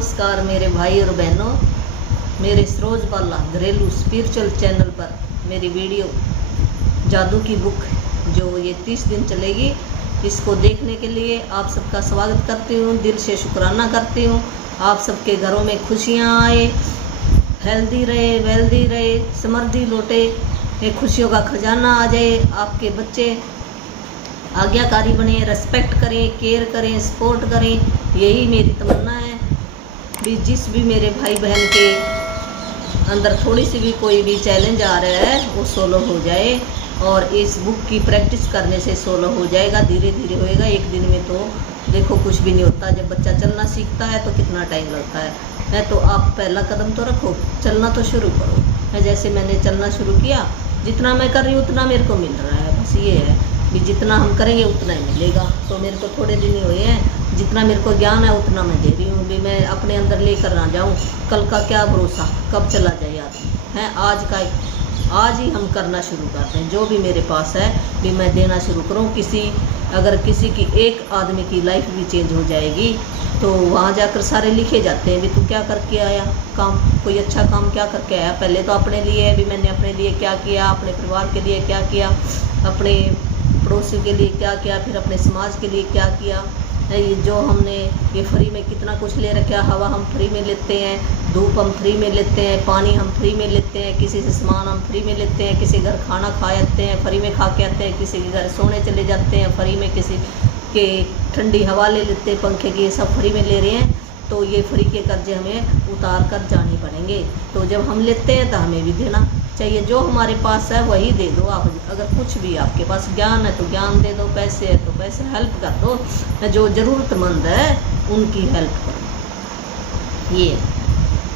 नमस्कार मेरे भाई और बहनों, मेरे सरोज बाला घरेलू स्पिरिचुअल चैनल पर मेरी वीडियो जादू की बुक जो ये 30 दिन चलेगी, इसको देखने के लिए आप सबका स्वागत करती हूँ। दिल से शुक्राना करती हूँ। आप सबके घरों में खुशियाँ आए, हेल्दी रहे, वेल्दी रहे, समृद्धि लौटे, ये खुशियों का खजाना आ जाए। आपके बच्चे आज्ञाकारी बने, रेस्पेक्ट करें, केयर करें, सपोर्ट करें, यही मेरी तमन्ना है। भी जिस भी मेरे भाई बहन के अंदर थोड़ी सी भी कोई भी चैलेंज आ रहा है वो सोलो हो जाए, और इस बुक की प्रैक्टिस करने से सोलो हो जाएगा। धीरे धीरे होएगा, एक दिन में तो देखो कुछ भी नहीं होता। जब बच्चा चलना सीखता है तो कितना टाइम लगता है तो आप पहला कदम तो रखो, चलना तो शुरू करो। है जैसे मैंने चलना शुरू किया, जितना मैं कर रही हूँ उतना मेरे को मिल रहा है। बस ये है भी जितना हम करेंगे उतना ही मिलेगा। तो मेरे को थोड़े दिन ही हुए हैं, जितना मेरे को ज्ञान है उतना मैं दे रही हूँ। भी मैं अपने अंदर लेकर ना जाऊँ, कल का क्या भरोसा, कब चला जाए आदमी है। आज ही हम करना शुरू करते हैं। जो भी मेरे पास है भी मैं देना शुरू करूँ। अगर किसी की एक आदमी की लाइफ भी चेंज हो जाएगी तो वहाँ जाकर सारे लिखे जाते हैं भी तू क्या करके आया काम, कोई अच्छा काम क्या करके आया। पहले तो अपने लिए है भी मैंने अपने लिए क्या किया, अपने परिवार के लिए क्या किया, अपने पड़ोसी के लिए क्या किया, फिर अपने समाज के लिए क्या किया। ये जो हमने ये फ्री में कितना कुछ ले रखा, हवा हम फ्री में लेते हैं, धूप हम फ्री में लेते हैं, पानी हम फ्री में लेते हैं, किसी से सामान हम फ्री में लेते हैं, किसी घर खाना खा जाते हैं, फ्री में खा के आते हैं, किसी के घर सोने चले जाते हैं फ्री में, किसी के ठंडी हवा ले लेते हैं, पंखे की, ये सब फ्री में ले रहे हैं। तो ये फ्री के कर्जे हमें उतार कर जाने पड़ेंगे। तो जब हम लेते हैं तो हमें भी देना चाहिए। जो हमारे पास है वही दे दो। आप अगर कुछ भी आपके पास ज्ञान है तो ज्ञान दे दो, पैसे है तो पैसे हेल्प कर दो। जो ज़रूरतमंद है उनकी हेल्प करो। ये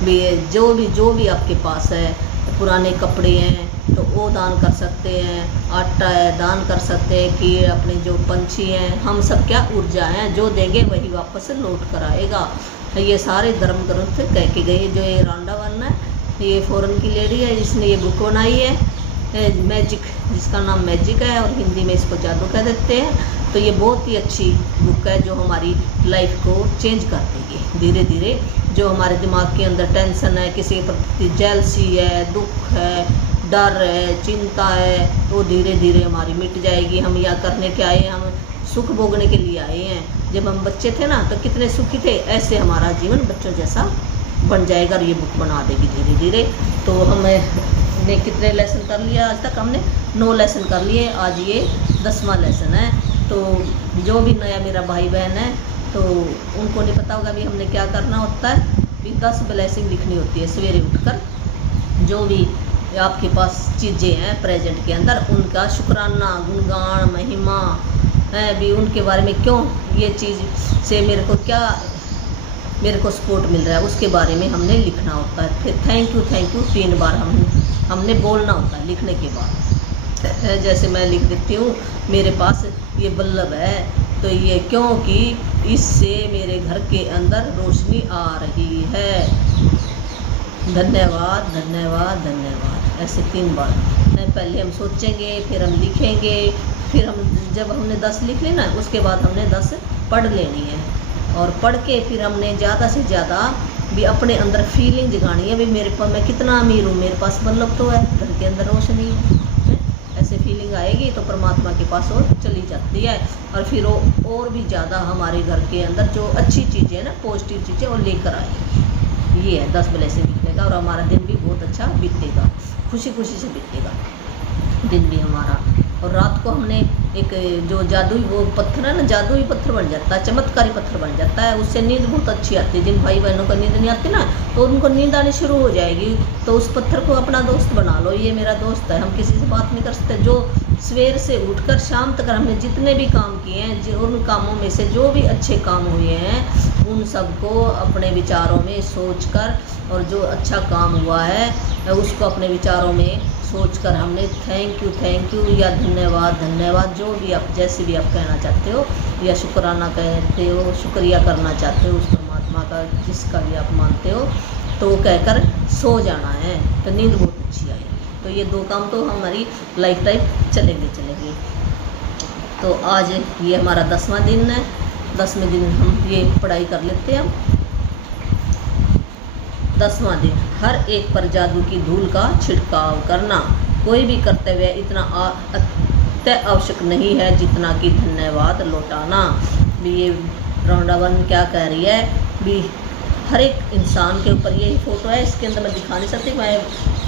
भी जो भी आपके पास है, पुराने कपड़े हैं तो वो दान कर सकते हैं, आटा है दान कर सकते हैं, कि अपने जो पंछी हैं, हम सब क्या ऊर्जा हैं, जो देंगे वही वापस लौट कर आएगा। ये सारे धर्म ग्रंथ कह के गए। जो ये रांडा वरना है, ये फॉरेन की लेडी है जिसने ये बुक बनाई है मैजिक, जिसका नाम मैजिक है और हिंदी में इसको जादू कह देते हैं। तो ये बहुत ही अच्छी बुक है जो हमारी लाइफ को चेंज कर देगी धीरे धीरे। जो हमारे दिमाग के अंदर टेंशन है, किसी के प्रति जेलसी है, दुख है, डर है, चिंता है, तो धीरे धीरे हमारी मिट जाएगी। हम यह करने के आए, हम सुख भोगने के लिए आए हैं। जब हम बच्चे थे ना तो कितने सुखी थे, ऐसे हमारा जीवन बच्चों जैसा बन जाएगा और ये बुक बना देगी धीरे धीरे। तो हमने कितने लेसन कर लिया आज तक? हमने 9 लेसन कर लिए, आज ये 10वां लेसन है। तो जो भी नया मेरा भाई बहन है तो उनको नहीं पता होगा भी हमने क्या करना होता है। भी 10 ब्लेसिंग लिखनी होती है सवेरे उठकर। जो भी आपके पास चीज़ें हैं प्रेजेंट के अंदर, उनका शुक्राना, गुणगान, महिमा है भी, उनके बारे में क्यों ये चीज़ से मेरे को सपोर्ट मिल रहा है, उसके बारे में हमने लिखना होता है। फिर थैंक यू 3 बार हमने बोलना होता है लिखने के बाद। जैसे मैं लिख देती हूँ, मेरे पास ये बल्लभ है तो ये क्योंकि इससे मेरे घर के अंदर रोशनी आ रही है। धन्यवाद धन्यवाद धन्यवाद, ऐसे 3 बार। पहले हम सोचेंगे, फिर हम लिखेंगे, फिर जब हमने 10 लिख ली ना, उसके बाद हमने 10 पढ़ लेनी है। और पढ़ के फिर हमने ज़्यादा से ज़्यादा भी अपने अंदर फीलिंग जगानी है भी मेरे पास, मैं कितना अमीर हूँ, मेरे पास बल्लभ तो है, घर के अंदर रोशनी है। ऐसे फीलिंग आएगी तो परमात्मा के पास और चली जाती है। और फिर वो और भी ज़्यादा हमारे घर के अंदर जो अच्छी चीज़ें हैं ना, पॉजिटिव चीज़ें, वो लेकर आएगी। ये है 10 ब्लेसिंग लिखने का, और हमारा दिन भी बहुत अच्छा बीतेगा, खुशी खुशी से बीतेगा दिन भी हमारा। और रात को हमने एक जो जादुई वो पत्थर है ना, जादुई पत्थर बन जाता है, चमत्कारी पत्थर बन जाता है, उससे नींद बहुत अच्छी आती है। जिन भाई बहनों को नींद नहीं आती ना, तो उनको नींद आनी शुरू हो जाएगी। तो उस पत्थर को अपना दोस्त बना लो। ये मेरा दोस्त है, हम किसी से बात नहीं कर सकते। जो सवेर से उठकर शाम तक हमने जितने भी काम किए हैं, उन कामों में से जो भी अच्छे काम हुए हैं, उन सबको अपने विचारों में सोच कर, और जो अच्छा काम हुआ है उसको अपने विचारों में सोचकर हमने थैंक यू या धन्यवाद, जो भी आप, जैसे भी आप कहना चाहते हो, या शुक्राना कहते हो, शुक्रिया करना चाहते हो उस परमात्मा का, जिसका भी आप मानते हो, तो कहकर सो जाना है। तो नींद बहुत अच्छी आएगी। तो ये 2 काम तो हमारी लाइफ टाइम चलेंगे। तो आज ये हमारा 10वां दिन है। 10वें दिन हम ये पढ़ाई कर लेते हैं। 10वां दिन, हर एक पर जादू की धूल का छिड़काव करना। कोई भी कर्तव्य इतना अत्य आवश्यक नहीं है जितना कि धन्यवाद लौटाना। भी ये रौंडा वन क्या कह रही है भी हर एक इंसान के ऊपर, यही फ़ोटो है, इसके अंदर मैं दिखा नहीं सकती, मैं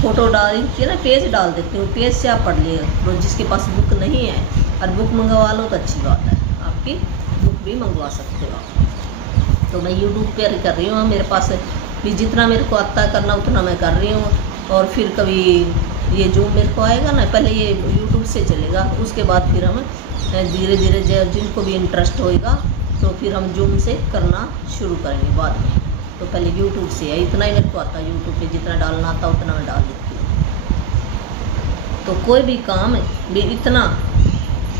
फ़ोटो डाल के ना पेज डाल देती हूँ, पेज से आप पढ़ लिए। तो जिसके पास बुक नहीं है और बुक मंगवा लो तो अच्छी बात है, आपकी बुक भी मंगवा सकते हो आप। तो मैं यूट्यूब पर कर रही हूँ, मेरे पास भी जितना मेरे को आता है करना उतना मैं कर रही हूँ। और फिर कभी ये जो मेरे को आएगा ना, पहले ये यूट्यूब से चलेगा, उसके बाद फिर हम धीरे धीरे जिनको भी इंटरेस्ट होएगा तो फिर हम जूम से करना शुरू करेंगे बाद में। तो पहले यूट्यूब से है, इतना ही मेरे को आता है, यूट्यूब पे जितना डालना आता उतना मैं डाल देती हूँ। तो कोई भी काम भी इतना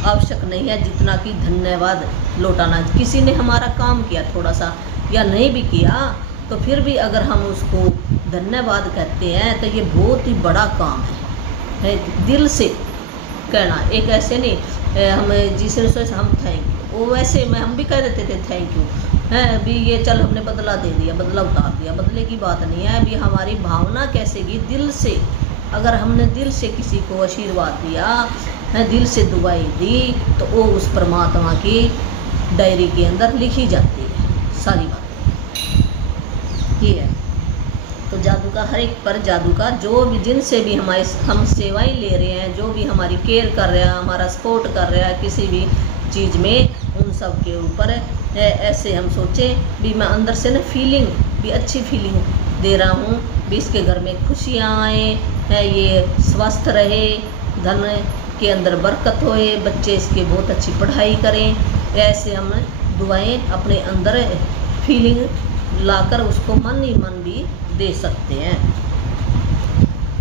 आवश्यक नहीं है जितना कि धन्यवाद लौटाना। किसी ने हमारा काम किया थोड़ा सा या नहीं भी किया तो फिर भी अगर हम उसको धन्यवाद कहते हैं तो ये बहुत ही बड़ा काम है, दिल से कहना। एक ऐसे नहीं हम जिसने सोचे हम थैंक यू, वो वैसे मैं हम भी कह देते थे थैंक यू है भी, ये चल हमने बदला दे दिया, बदला उतार दिया, बदले की बात नहीं है अभी। हमारी भावना कैसे की, दिल से, अगर हमने दिल से किसी को आशीर्वाद दिया है, दिल से दुआई दी, तो वो उस परमात्मा की डायरी के अंदर लिखी जाती है सारी बातें। ये है तो जादू का हर एक पर, जादू का जो भी जिनसे भी हम सेवाएं ले रहे हैं, जो भी हमारी केयर कर रहे हैं, हमारा सपोर्ट कर रहा है किसी भी चीज़ में, उन सब के ऊपर ऐसे हम सोचें भी मैं अंदर से ना फीलिंग भी अच्छी फीलिंग दे रहा हूँ भी, इसके घर में खुशियाँ आए हैं, ये स्वस्थ रहे, धन के अंदर बरकत होए, बच्चे इसके बहुत अच्छी पढ़ाई करें। ऐसे हम दुआएं अपने अंदर फीलिंग लाकर उसको मन ही मन भी दे सकते हैं।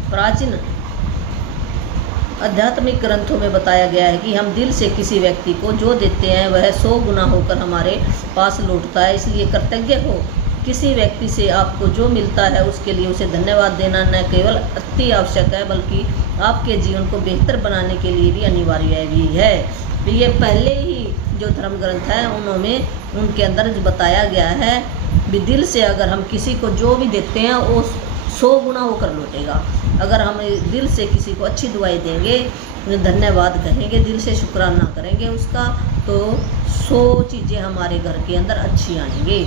प्राचीन आध्यात्मिक ग्रंथों में बताया गया है कि हम दिल से किसी व्यक्ति को जो देते हैं वह 100 गुना होकर हमारे पास लौटता है। इसलिए कृतज्ञ हो, किसी व्यक्ति से आपको जो मिलता है उसके लिए उसे धन्यवाद देना न केवल अति आवश्यक है बल्कि आपके जीवन को बेहतर बनाने के लिए भी अनिवार्य भी है। ये पहले ही जो धर्म ग्रंथ है उनमें उनके अंदर जो बताया गया है भी, दिल से अगर हम किसी को जो भी देते हैं वो 100 गुना होकर लौटेगा। अगर हम दिल से किसी को अच्छी दुआई देंगे, धन्यवाद कहेंगे, दिल से शुक्राना करेंगे उसका, तो 100 चीज़ें हमारे घर के अंदर अच्छी आएंगी।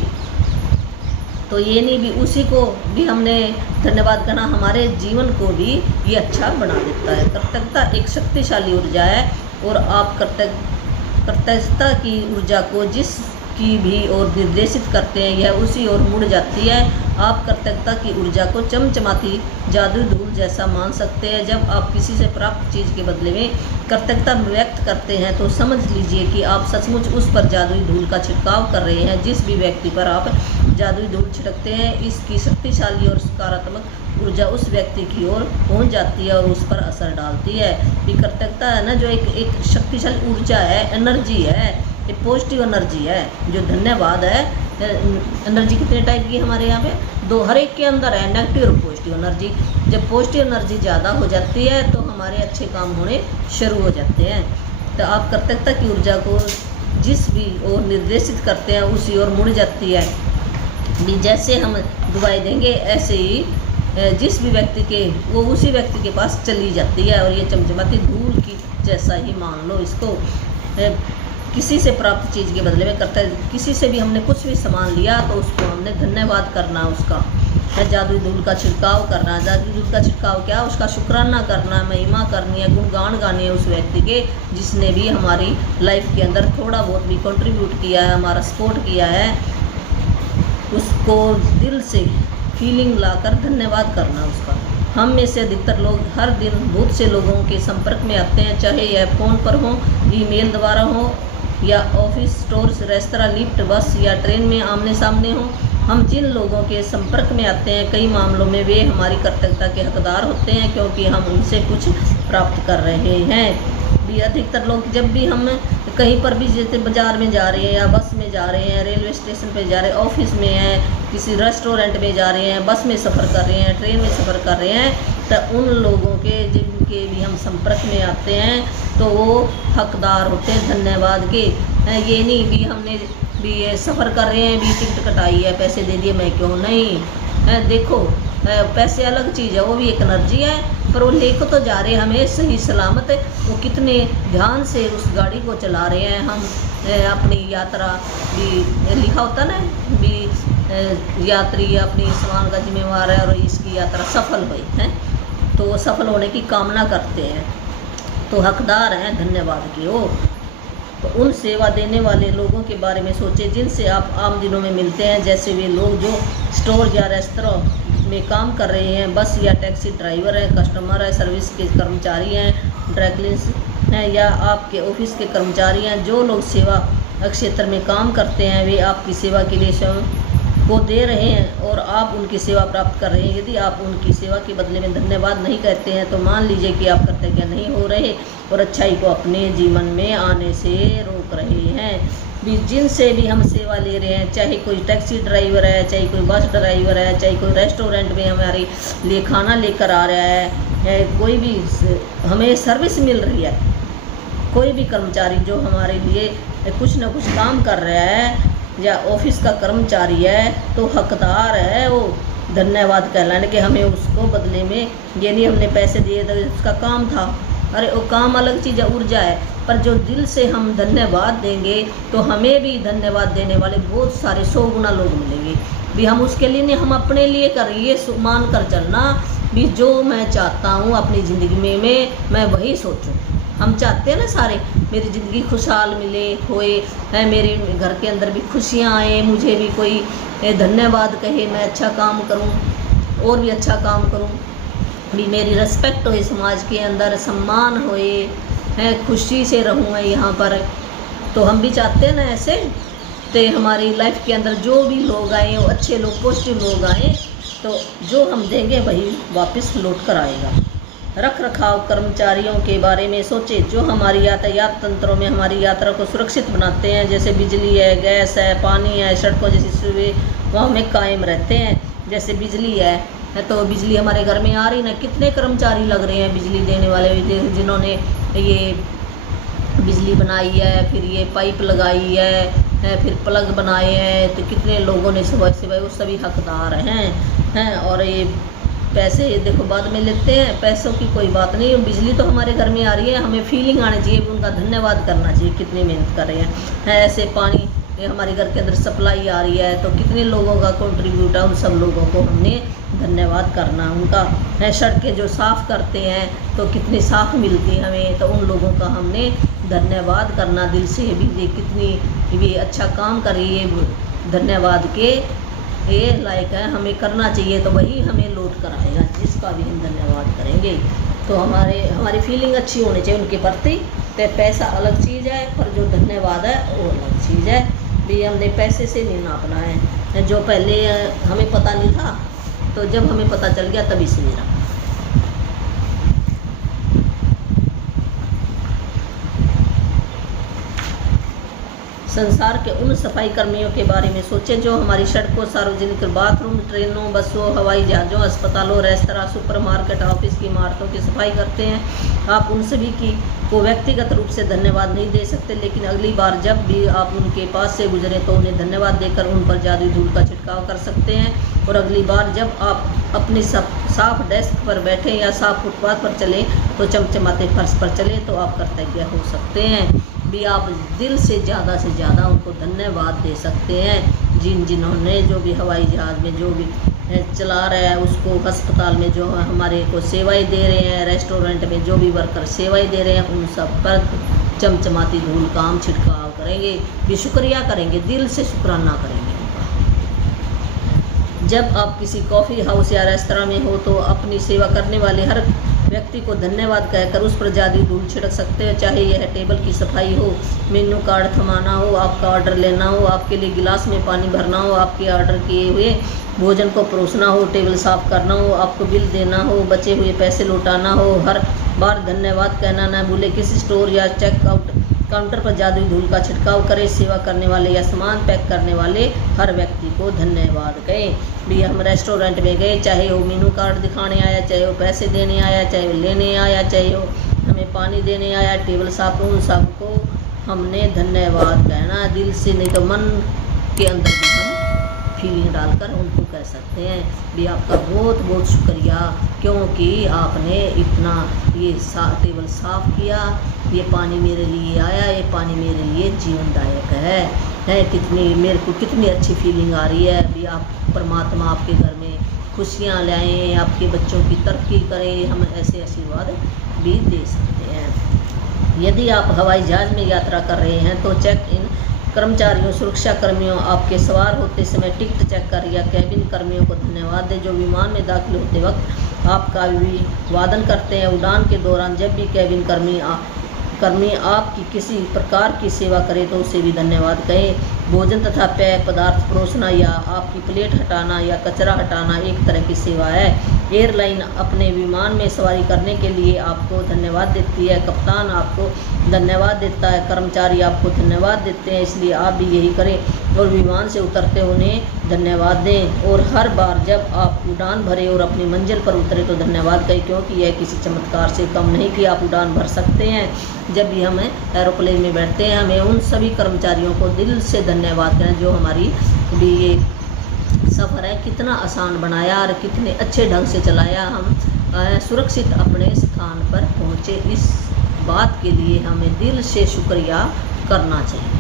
तो ये नहीं भी उसी को भी हमने धन्यवाद करना, हमारे जीवन को भी ये अच्छा बना देता है। कृतज्ञता एक शक्तिशाली ऊर्जा है और आप कृतज्ञता की ऊर्जा को जिस की भी और निर्देशित करते हैं यह उसी ओर मुड़ जाती है। आप कृतज्ञता की ऊर्जा को चमचमाती जादुई धूल जैसा मान सकते हैं। जब आप किसी से प्राप्त चीज़ के बदले में कृतज्ञता व्यक्त करते हैं तो समझ लीजिए कि आप सचमुच उस पर जादुई धूल का छिड़काव कर रहे हैं। जिस भी व्यक्ति पर आप जादुई धूल छिड़कते हैं इसकी शक्तिशाली और सकारात्मक ऊर्जा उस व्यक्ति की ओर पहुंच जाती है और उस पर असर डालती है। कृतज्ञता है ना जो एक शक्तिशाली ऊर्जा है, एनर्जी है, ये पॉजिटिव एनर्जी है। जो धन्यवाद है, एनर्जी कितने टाइप की हमारे यहाँ पे दो, हर एक के अंदर है, नेगेटिव और पॉजिटिव एनर्जी। जब पॉजिटिव एनर्जी ज़्यादा हो जाती है तो हमारे अच्छे काम होने शुरू हो जाते हैं। तो आप कृतज्ञता की ऊर्जा को जिस भी ओर निर्देशित करते हैं उसी ओर मुड़ जाती है। भी जैसे हम दुआएं देंगे ऐसे ही जिस भी व्यक्ति के वो उसी व्यक्ति के पास चली जाती है। और ये चमचमाती धूल की जैसा ही मान लो इसको। किसी से प्राप्त चीज़ के बदले में करता है, किसी से भी हमने कुछ भी सामान लिया तो उसको हमने धन्यवाद करना, उसका जादुई धूल का छिड़काव करना। जादुई धूल का छिड़काव क्या, उसका शुक्राना करना, महिमा करनी है, गुणगान गाने है उस व्यक्ति के जिसने भी हमारी लाइफ के अंदर थोड़ा बहुत भी कंट्रीब्यूट किया है, हमारा सपोर्ट किया है। उसको दिल से फीलिंग लाकर धन्यवाद करना उसका। हम में से अधिकतर लोग हर दिन बहुत से लोगों के संपर्क में आते हैं, चाहे यह फ़ोन पर हो, ईमेल द्वारा हो या ऑफिस, स्टोर्स, रेस्तरां, लिफ्ट, बस या ट्रेन में आमने सामने हो। हम जिन लोगों के संपर्क में आते हैं कई मामलों में वे हमारी कृतज्ञता के हकदार होते हैं क्योंकि हम उनसे कुछ प्राप्त कर रहे हैं। भी अधिकतर लोग जब भी हम कहीं पर भी जैसे बाज़ार में जा रहे हैं या बस में जा रहे हैं, रेलवे स्टेशन पे जा रहे हैं, ऑफिस में हैं, किसी रेस्टोरेंट में जा रहे हैं, बस में सफ़र कर रहे हैं, ट्रेन में सफ़र कर रहे हैं, तो उन लोगों के जिनके भी हम संपर्क में आते हैं तो वो हकदार होते हैं धन्यवाद के। ये नहीं भी हमने भी ये सफ़र कर रहे हैं भी टिकट कटाई है पैसे दे दिए मैं क्यों नहीं, देखो पैसे अलग चीज़ है, वो भी एक एनर्जी है, पर वो लेकर तो जा रहे हैं हमें सही सलामत। वो कितने ध्यान से उस गाड़ी को चला रहे हैं। हम अपनी यात्रा भी लिखा होता ना भी यात्री अपनी सामान का जिम्मेवार है और इसकी यात्रा सफल हुई है, तो वो सफल होने की कामना करते हैं, तो हकदार हैं धन्यवाद के वो। तो उन सेवा देने वाले लोगों के बारे में सोचें जिनसे आप आम दिनों में मिलते हैं, जैसे वे लोग जो स्टोर या रेस्तरां में काम कर रहे हैं, बस या टैक्सी ड्राइवर हैं, कस्टमर है, सर्विस के कर्मचारी हैं, ड्राई क्लीनर्स हैं, या आपके ऑफिस के कर्मचारी हैं। जो लोग सेवा क्षेत्र में काम करते हैं वे आपकी सेवा के लिए स्वयं को दे रहे हैं और आप उनकी सेवा प्राप्त कर रहे हैं। यदि आप उनकी सेवा के बदले में धन्यवाद नहीं कहते हैं तो मान लीजिए कि आप कृतज्ञ नहीं हो रहे और अच्छाई को अपने जीवन में आने से रोक रहे हैं। भी जिनसे भी हम सेवा ले रहे हैं, चाहे कोई टैक्सी ड्राइवर है, चाहे कोई बस ड्राइवर है, चाहे कोई रेस्टोरेंट में हमारे लिए खाना लेकर आ रहा है, कोई भी हमें सर्विस मिल रही है, कोई भी कर्मचारी जो हमारे लिए कुछ ना कुछ काम कर रहा है या ऑफिस का कर्मचारी है, तो हकदार है वो धन्यवाद कहलाने के। हमें उसको बदले में ये नहीं हमने पैसे दिए तो उसका काम था, अरे वो काम अलग चीज़ है, ऊर्जा है, पर जो दिल से हम धन्यवाद देंगे तो हमें भी धन्यवाद देने वाले बहुत सारे 100 गुना लोग मिलेंगे। भी हम उसके लिए नहीं, हम अपने लिए करिए मान कर चलना भी जो मैं चाहता हूँ अपनी ज़िंदगी में मैं वही सोचूं। हम चाहते हैं ना सारे मेरी ज़िंदगी खुशहाल मिले होए है, मेरे घर के अंदर भी खुशियाँ आए, मुझे भी कोई धन्यवाद कहे, मैं अच्छा काम करूं और भी अच्छा काम करूं, भी मेरी रिस्पेक्ट होए समाज के अंदर, सम्मान होए है, खुशी से रहूँ मैं यहाँ पर। तो हम भी चाहते हैं ना ऐसे, तो हमारी लाइफ के अंदर जो भी लोग आए वो अच्छे लोग, पॉजिटिव लोग आए, तो जो हम देंगे वही वापस लौट कर आएगा। रख रखाव कर्मचारियों के बारे में सोचें जो हमारी यातायात तंत्रों में हमारी यात्रा को सुरक्षित बनाते हैं, जैसे बिजली है, गैस है, पानी है, सड़कों जैसी सुविधाओं में कायम रहते हैं। जैसे बिजली है तो बिजली हमारे घर में आ रही ना, कितने कर्मचारी लग रहे हैं बिजली देने वाले, जिन्होंने ये बिजली बनाई है, फिर ये पाइप लगाई है, फिर प्लग बनाए हैं, तो कितने लोगों ने सुबह सुबह वो सभी हकदार हैं। और ये पैसे देखो बाद में लेते हैं, पैसों की कोई बात नहीं, बिजली तो हमारे घर में आ रही है, हमें फीलिंग आनी चाहिए, उनका धन्यवाद करना चाहिए कितनी मेहनत कर रहे हैं। ऐसे पानी ये हमारे घर के अंदर सप्लाई आ रही है, तो कितने लोगों का कंट्रीब्यूट है, उन सब लोगों को हमने धन्यवाद करना उनका है। सड़कें जो साफ़ करते हैं तो कितनी साफ़ मिलती है हमें, तो उन लोगों का हमने धन्यवाद करना दिल से। भी कितनी भी अच्छा काम कर रही है, धन्यवाद के ये लायक है, हमें करना चाहिए, तो वही हमें लौट कर आएगा जिसका भी हम धन्यवाद करेंगे। तो हमारी फीलिंग अच्छी होनी चाहिए उनके प्रति। तो पैसा अलग चीज़ है, पर जो धन्यवाद है वो अलग चीज़ है। भी हमने पैसे से नहीं नापना है, जो पहले हमें पता नहीं था, तो जब हमें पता चल गया तभी से मेरा संसार के उन सफाई कर्मियों के बारे में सोचें जो हमारी सड़कों, सार्वजनिक बाथरूम, ट्रेनों, बसों, हवाई जहाज़ों, अस्पतालों, रेस्तरां, सुपरमार्केट, ऑफिस की इमारतों की सफाई करते हैं। आप उन सभी को व्यक्तिगत रूप से धन्यवाद नहीं दे सकते, लेकिन अगली बार जब भी आप उनके पास से गुजरें तो उन्हें धन्यवाद देकर उन पर जादुई धूल का छिड़काव कर सकते हैं। और अगली बार जब आप अपनी साफ डेस्क पर बैठें या साफ फुटपाथ पर चलें तो चमचमाते फर्श पर चलें तो आप कृतज्ञ हो सकते हैं। भी आप दिल से ज़्यादा उनको धन्यवाद दे सकते हैं, जिन्होंने जो भी हवाई जहाज़ में जो भी चला रहा है उसको, अस्पताल में जो हमारे को सेवाएं दे रहे हैं, रेस्टोरेंट में जो भी वर्कर सेवाएं दे रहे हैं, उन सब पर चमचमाती धूल का हम छिड़काव करेंगे, भी शुक्रिया करेंगे, दिल से शुक्राना करेंगे उनका। जब आप किसी कॉफ़ी हाउस या रेस्तरां में हो तो अपनी सेवा करने वाले हर व्यक्ति को धन्यवाद कहकर उस पर जादुई धूल छिड़क सकते हैं। चाहे यह टेबल की सफाई हो, मेन्यू कार्ड थमाना हो, आपका ऑर्डर लेना हो, आपके लिए गिलास में पानी भरना हो, आपके ऑर्डर किए हुए भोजन को परोसना हो, टेबल साफ करना हो, आपको बिल देना हो, बचे हुए पैसे लौटाना हो, हर बार धन्यवाद कहना न भूले। किसी स्टोर या चेकआउट काउंटर पर जादुई धूल का छिड़काव करें। सेवा करने वाले या सामान पैक करने वाले हर व्यक्ति को धन्यवाद कहें। भी हम रेस्टोरेंट में गए, चाहे वो मेनू कार्ड दिखाने आया, चाहे वो पैसे देने आया, चाहे वो लेने आया, चाहे वो हमें पानी देने आया, टेबल साफ, उन सबको हमने धन्यवाद कहना दिल से, नहीं तो मन के अंदर भी हम फीलिंग डालकर उनको कह सकते हैं भी आपका बहुत बहुत शुक्रिया, क्योंकि आपने इतना ये टेबल साफ़ किया, ये पानी मेरे लिए आया, ये पानी मेरे लिए जीवनदायक है। कितनी मेरे को कितनी अच्छी फीलिंग आ रही है। भी आप परमात्मा आपके घर में खुशियाँ लाएँ, आपके बच्चों की तरक्की करें, हम ऐसे आशीर्वाद भी दे सकते हैं। यदि आप हवाई जहाज़ में यात्रा कर रहे हैं तो चेक इन कर्मचारियों, सुरक्षा कर्मियों, आपके सवार होते समय टिकट चेक कर या कैबिन कर्मियों को धन्यवाद दें जो विमान में दाखिल होते वक्त आपका अभिवादन करते हैं। उड़ान के दौरान जब भी कैबिन कर्मी आपकी किसी प्रकार की सेवा करे तो उसे भी धन्यवाद कहें। भोजन तथा पेय पदार्थ परोसना या आपकी प्लेट हटाना या कचरा हटाना एक तरह की सेवा है। एयरलाइन अपने विमान में सवारी करने के लिए आपको धन्यवाद देती है। कप्तान आपको धन्यवाद देता है, कर्मचारी आपको धन्यवाद देते हैं, इसलिए आप भी यही करें और विमान से उतरते उन्हें धन्यवाद दें। और हर बार जब आप उड़ान भरें और अपनी मंजिल पर उतरे तो धन्यवाद कहें, क्योंकि यह किसी चमत्कार से कम नहीं कि आप उड़ान भर सकते हैं। जब भी हम एरोप्लेन में बैठते हैं हमें उन सभी कर्मचारियों को दिल से धन्यवाद करें जो हमारी भी ये सफ़र है कितना आसान बनाया और कितने अच्छे ढंग से चलाया, हम सुरक्षित अपने स्थान पर पहुँचे। इस बात के लिए हमें दिल से शुक्रिया करना चाहिए।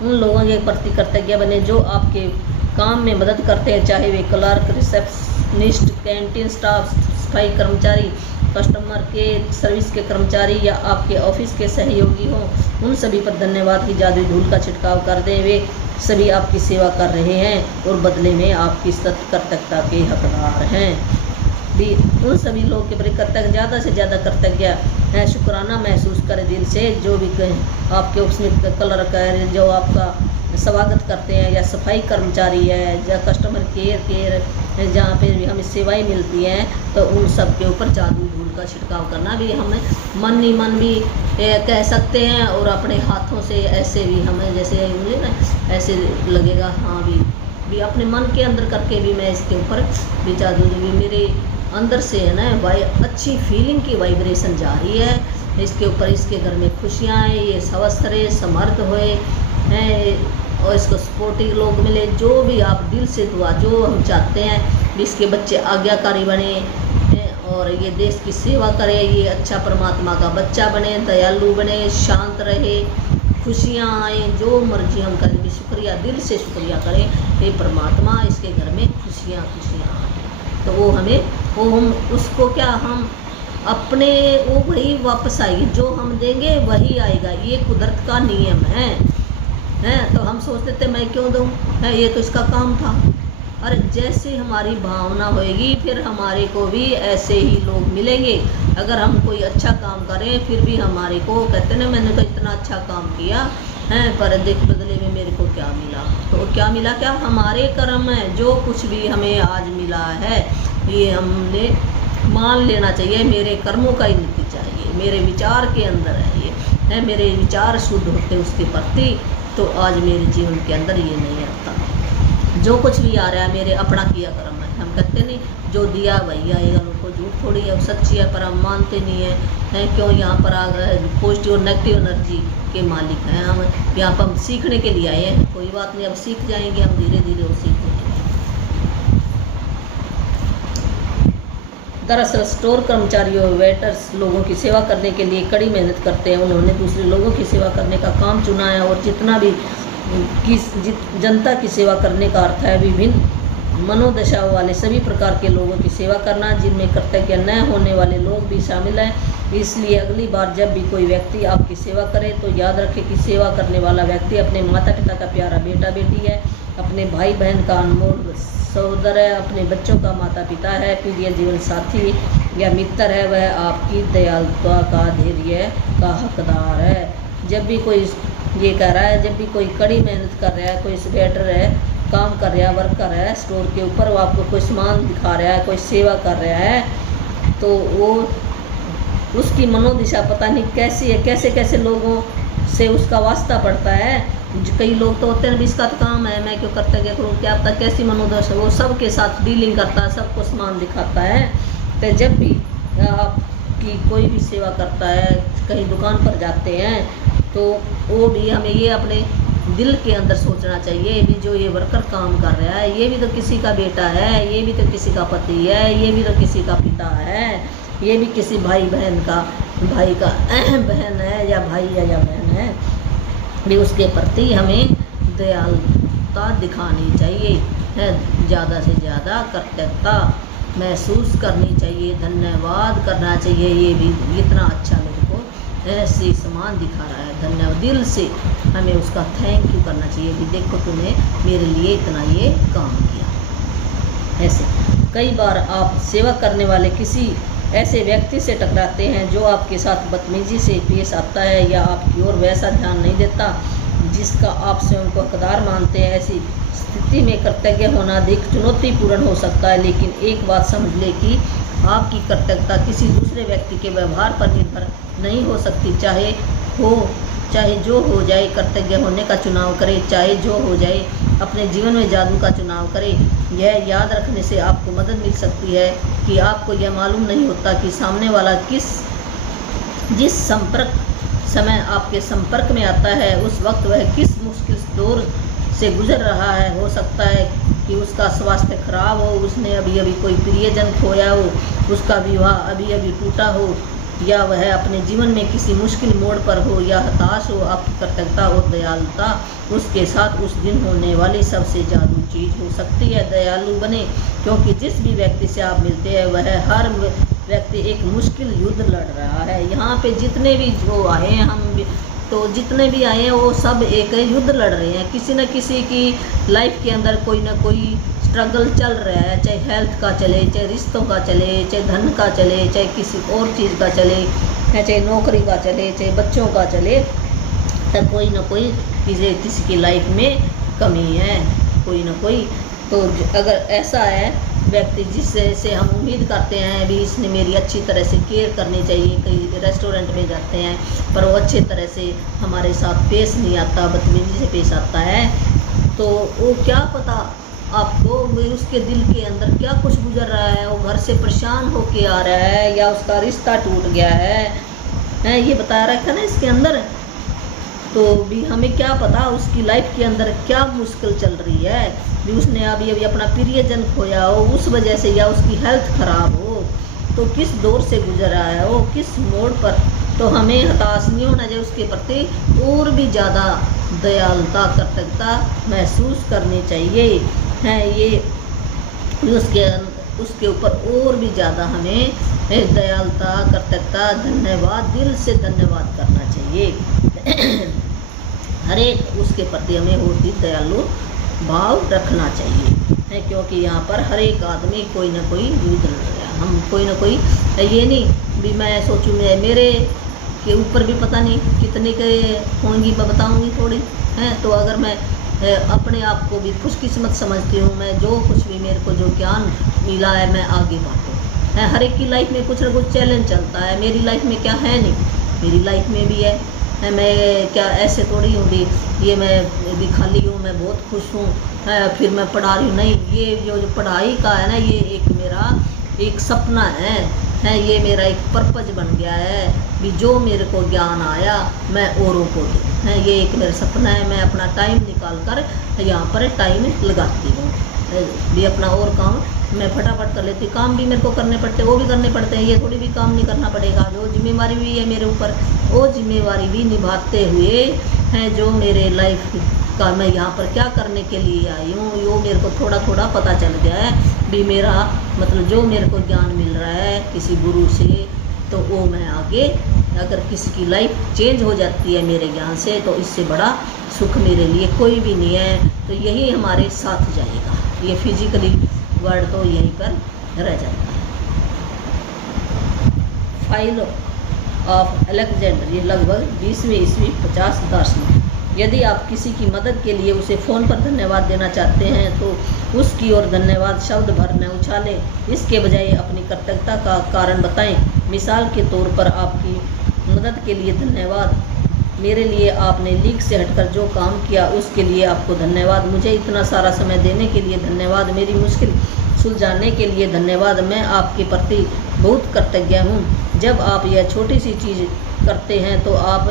उन लोगों के प्रति कृतज्ञ बने जो आपके काम में मदद करते हैं, चाहे वे क्लर्क, रिसेप्शनिस्ट, कैंटीन स्टाफ, सफाई कर्मचारी, कस्टमर के सर्विस के कर्मचारी या आपके ऑफिस के सहयोगी हों। उन सभी पर धन्यवाद की जादुई धूल का छिड़काव कर दें। वे सभी आपकी सेवा कर रहे हैं और बदले में आपकी सत्कृतज्ञता के हकदार हैं। भी उन सभी लोग के प्रति कृतज्ञ, ज़्यादा से ज़्यादा कृतज्ञ शुक्राना महसूस करें दिल से। जो भी आपके उसमें क्लर्क है जो आपका स्वागत करते हैं, या सफाई कर्मचारी है, या कस्टमर केयर जहाँ पे भी हमें सेवाएं मिलती हैं, तो उन सब के ऊपर जादू धूल का छिड़काव करना भी हमें मन ही मन भी कह सकते हैं। और अपने हाथों से ऐसे भी हमें जैसे मुझे ना ऐसे लगेगा, हाँ भी अपने मन के अंदर करके भी मैं इसके ऊपर भी जादू भी मेरे अंदर से है ना अच्छी फीलिंग की वाइब्रेशन जा रही है इसके ऊपर। इसके घर में खुशियाँ आए, ये स्वस्थ रहे, समर्थ होए हैं और इसको सपोर्टिव लोग मिले। जो भी आप दिल से दुआ जो हम चाहते हैं भी इसके बच्चे आज्ञाकारी बने और ये देश की सेवा करे, ये अच्छा परमात्मा का बच्चा बने, दयालु बने, शांत रहे, खुशियाँ आए, जो मर्जी हम करें भी शुक्रिया, दिल से शुक्रिया करें हे परमात्मा इसके घर में खुशियाँ आए। तो वो हम उसको क्या हम अपने वो वही वापस आएगी, जो हम देंगे वही आएगा, ये कुदरत का नियम है। तो हम सोचते थे मैं क्यों दूँ, ये तो इसका काम था। अरे जैसे हमारी भावना होएगी फिर हमारे को भी ऐसे ही लोग मिलेंगे। अगर हम कोई अच्छा काम करें फिर भी हमारे को कहते ना मैंने तो इतना अच्छा काम किया है पर देख बदले में मेरे को क्या मिला। तो क्या मिला, क्या हमारे कर्म है, जो कुछ भी हमें आज मिला है ये हमने मान लेना चाहिए, मेरे कर्मों का ही नतीजा है ये, मेरे विचार के अंदर है ये है, मेरे विचार शुद्ध होते उसके प्रति तो आज मेरे जीवन के अंदर ये नहीं आता। जो कुछ भी आ रहा है मेरे अपना किया कर्म है। हम कहते नहीं जो दिया वही आएगा, लोग को झूठ थोड़ी है, सच्ची है पर हम मानते नहीं है क्यों यहाँ पर आ गए पॉजिटिव और नेगेटिव एनर्जी के मालिक हैं हम। यहाँ पर हम सीखने के लिए आए हैं, कोई बात नहीं, अब सीख जाएंगे हम, धीरे धीरे वो सीख जाएंगे। दरअसल स्टोर कर्मचारियों वेटर्स लोगों की सेवा करने के लिए कड़ी मेहनत करते हैं। उन्होंने दूसरे लोगों की सेवा करने का काम चुना है और जितना भी जनता की सेवा करने का अर्थ है विभिन्न मनोदशा वाले सभी प्रकार के लोगों की सेवा करना, जिनमें कृतज्ञ न होने वाले लोग भी शामिल हैं। इसलिए अगली बार जब भी कोई व्यक्ति आपकी सेवा करे तो याद रखें कि सेवा करने वाला व्यक्ति अपने माता पिता का प्यारा बेटा बेटी है, अपने भाई बहन का अनमोल सहोदर है, अपने बच्चों का माता पिता है, प्रिय जीवन साथी या मित्र है, वह आपकी दयालुता का धैर्य का हकदार है। जब भी कोई ये कह रहा है, जब भी कोई कड़ी मेहनत कर रहा है, कोई वेटर है, काम कर रहा है, वर्कर है स्टोर के ऊपर, वो आपको कोई सामान दिखा रहा है, कोई सेवा कर रहा है, तो वो उसकी मनोदिशा पता नहीं कैसी है, कैसे कैसे लोगों से उसका वास्ता पड़ता है। कई लोग तो होते हैं इसका तो काम है मैं क्यों करता क्या करूँ, क्या पता कैसी मनोदशा, वो सबके साथ डीलिंग करता है, सबको सामान दिखाता है। तो जब भी आपकी कोई भी सेवा करता है, कहीं दुकान पर जाते हैं तो वो भी हमें ये अपने दिल के अंदर सोचना चाहिए भी जो ये वर्कर काम कर रहा है ये भी तो किसी का बेटा है, ये भी तो किसी का पति है, ये भी तो किसी का पिता है, ये भी किसी भाई का बहन है या भाई है या बहन है। भी उसके प्रति हमें दयालुता दिखानी चाहिए है, ज़्यादा से ज़्यादा कृतज्ञता महसूस करनी चाहिए, धन्यवाद करना चाहिए। ये भी इतना अच्छा मेरे को ऐसे सामान दिखा रहा है, धन्यवाद दिल से हमें उसका थैंक यू करना चाहिए कि देखो तूने मेरे लिए इतना ये काम किया। ऐसे कई बार आप सेवा करने वाले किसी ऐसे व्यक्ति से टकराते हैं जो आपके साथ बदतमीजी से पेश आता है या आपकी ओर वैसा ध्यान नहीं देता जिसका आप स्वयं को हकदार मानते हैं। ऐसी स्थिति में कृतज्ञ होना अधिक चुनौतीपूर्ण हो सकता है, लेकिन एक बात समझ ले कि आपकी कृतज्ञता किसी दूसरे व्यक्ति के व्यवहार पर निर्भर नहीं हो सकती। चाहे जो हो जाए कृतज्ञ होने का चुनाव करें, चाहे जो हो जाए अपने जीवन में जादू का चुनाव करें। यह याद रखने से आपको मदद मिल सकती है कि आपको यह मालूम नहीं होता कि सामने वाला जिस समय आपके संपर्क में आता है उस वक्त वह किस मुश्किल दौर से गुजर रहा है। हो सकता है कि उसका स्वास्थ्य खराब हो, उसने अभी अभी कोई प्रियजन खोया हो, उसका विवाह अभी अभी टूटा हो, या वह अपने जीवन में किसी मुश्किल मोड़ पर हो या हताश हो। आपकी कृतज्ञता और दयालुता उसके साथ उस दिन होने वाली सबसे जादू चीज़ हो सकती है। दयालु बने, क्योंकि जिस भी व्यक्ति से आप मिलते हैं वह हर व्यक्ति एक मुश्किल युद्ध लड़ रहा है। यहाँ पे जितने भी जो आए हैं जितने भी आए हैं वो सब एक युद्ध लड़ रहे हैं। किसी न किसी की लाइफ के अंदर कोई ना कोई स्ट्रगल चल रहा है, चाहे हेल्थ का चले, चाहे रिश्तों का चले, चाहे धन का चले, चाहे किसी और चीज़ का चले, चाहे नौकरी का चले, चाहे बच्चों का चले, तब कोई ना कोई किसी की लाइफ में कमी है, कोई ना कोई। तो अगर ऐसा है व्यक्ति जिससे हम उम्मीद करते हैं भी इसने मेरी अच्छी तरह से केयर करनी चाहिए, कई रेस्टोरेंट में जाते हैं पर वो अच्छे तरह से हमारे साथ पेश नहीं आता, बदतमीजी से पेश आता है, तो वो क्या पता आपको उसके दिल के अंदर क्या कुछ गुजर रहा है, वो घर से परेशान होके आ रहा है या उसका रिश्ता टूट गया है, ये बता रहा है ना इसके अंदर। तो भी हमें क्या पता उसकी लाइफ के अंदर क्या मुश्किल चल रही है, भी उसने अभी अपना प्रियजन खोया हो उस वजह से, या उसकी हेल्थ खराब हो, तो किस दौर से गुजर रहा है वो, किस मोड़ पर। तो हमें हताश नहीं होना चाहिए, उसके प्रति और भी ज़्यादा दयालुता कृतज्ञता महसूस करनी चाहिए है। ये उसके ऊपर और भी ज़्यादा हमें दयालुता कृतज्ञता धन्यवाद दिल से धन्यवाद करना चाहिए। हर एक उसके प्रति हमें और भी दयालु भाव रखना चाहिए है, क्योंकि यहाँ पर हर एक आदमी कोई ना कोई युद्ध लड़ रहा है। हम कोई ना कोई, ये नहीं भी मैं सोचूँ मेरे के ऊपर भी पता नहीं कितने के होंगी, मैं बताऊँगी थोड़ी है। तो अगर मैं अपने आप को भी खुशकिस्मत समझती हूँ, मैं जो कुछ भी मेरे को जो ज्ञान मिला है मैं आगे बांटूँ है। हर एक की लाइफ में कुछ ना कुछ चैलेंज चलता है, मेरी लाइफ में क्या है नहीं, मेरी लाइफ में भी है। मैं क्या ऐसे थोड़ी हूँ भी ये मैं भी खाली हूँ, मैं बहुत खुश हूँ फिर मैं पढ़ा रही हूँ, नहीं। ये जो पढ़ाई का है ना, ये एक मेरा एक सपना है, ये मेरा एक पर्पज बन गया है भी जो मेरे को ज्ञान आया मैं औरों को दूँ है। ये एक मेरा सपना है, मैं अपना टाइम निकाल कर यहाँ पर टाइम लगाती हूँ भी। अपना और काम मैं फटाफट कर लेती, काम भी मेरे को करने पड़ते, वो भी करने पड़ते हैं, ये थोड़ी भी काम नहीं करना पड़ेगा। जो जिम्मेवारी भी है मेरे ऊपर, वो जिम्मेवारी भी निभाते हुए हैं जो मेरे लाइफ का मैं यहाँ पर क्या करने के लिए आई हूँ, वो मेरे को थोड़ा थोड़ा पता चल गया है भी। मेरा मतलब जो मेरे को ज्ञान मिल रहा है किसी गुरु से, तो वो मैं आगे अगर किसी की लाइफ चेंज हो जाती है मेरे ज्ञान से, तो इससे बड़ा सुख मेरे लिए कोई भी नहीं है। तो यही हमारे साथ जाएगा, ये फिजिकली वर्ड तो यहीं पर रह जाता है। फाइल ऑफ अलेक्जेंडर, ये लगभग 20वीं ईस्वी 50 दार्शनिक। यदि आप किसी की मदद के लिए उसे फ़ोन पर धन्यवाद देना चाहते हैं तो उसकी ओर धन्यवाद शब्द भर न उछालें, इसके बजाय अपनी कृतज्ञता का कारण बताएं। मिसाल के तौर पर, आपकी मदद के लिए धन्यवाद, मेरे लिए आपने लीक से हटकर जो काम किया उसके लिए आपको धन्यवाद, मुझे इतना सारा समय देने के लिए धन्यवाद, मेरी मुश्किल सुलझाने के लिए धन्यवाद, मैं आपके प्रति बहुत कृतज्ञ हूँ। जब आप यह छोटी सी चीज़ करते हैं तो आप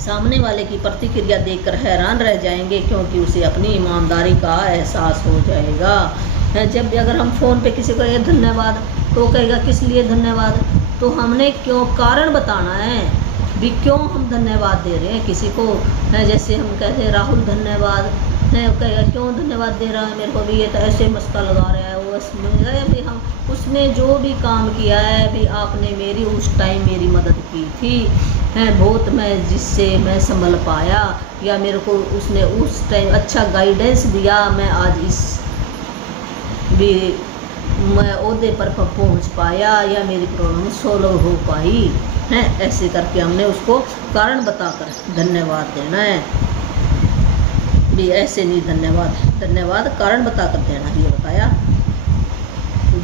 सामने वाले की प्रतिक्रिया देखकर हैरान रह जाएंगे, क्योंकि उसे अपनी ईमानदारी का एहसास हो जाएगा। जब भी अगर हम फ़ोन पे किसी को ये धन्यवाद, तो कहेगा किस लिए धन्यवाद, तो हमने क्यों कारण बताना है भी, क्यों हम धन्यवाद दे रहे हैं किसी को। जैसे हम कहते हैं राहुल धन्यवाद है, कहेगा क्यों धन्यवाद दे रहा है मेरे को भी, ये तो ऐसे मस्का लगा रहा है वो भी, हम उसने जो भी काम किया है भी, आपने मेरी उस टाइम मेरी मदद की थी है बहुत, मैं जिससे मैं संभल पाया, या मेरे को उसने उस टाइम अच्छा गाइडेंस दिया, मैं आज इस भी मैं ओहदे पर पहुंच पाया, या मेरी प्रॉब्लम सोल्व हो पाई है। ऐसे करके हमने उसको कारण बताकर धन्यवाद देना है भी, ऐसे नहीं धन्यवाद कारण बताकर देना, ये बताया।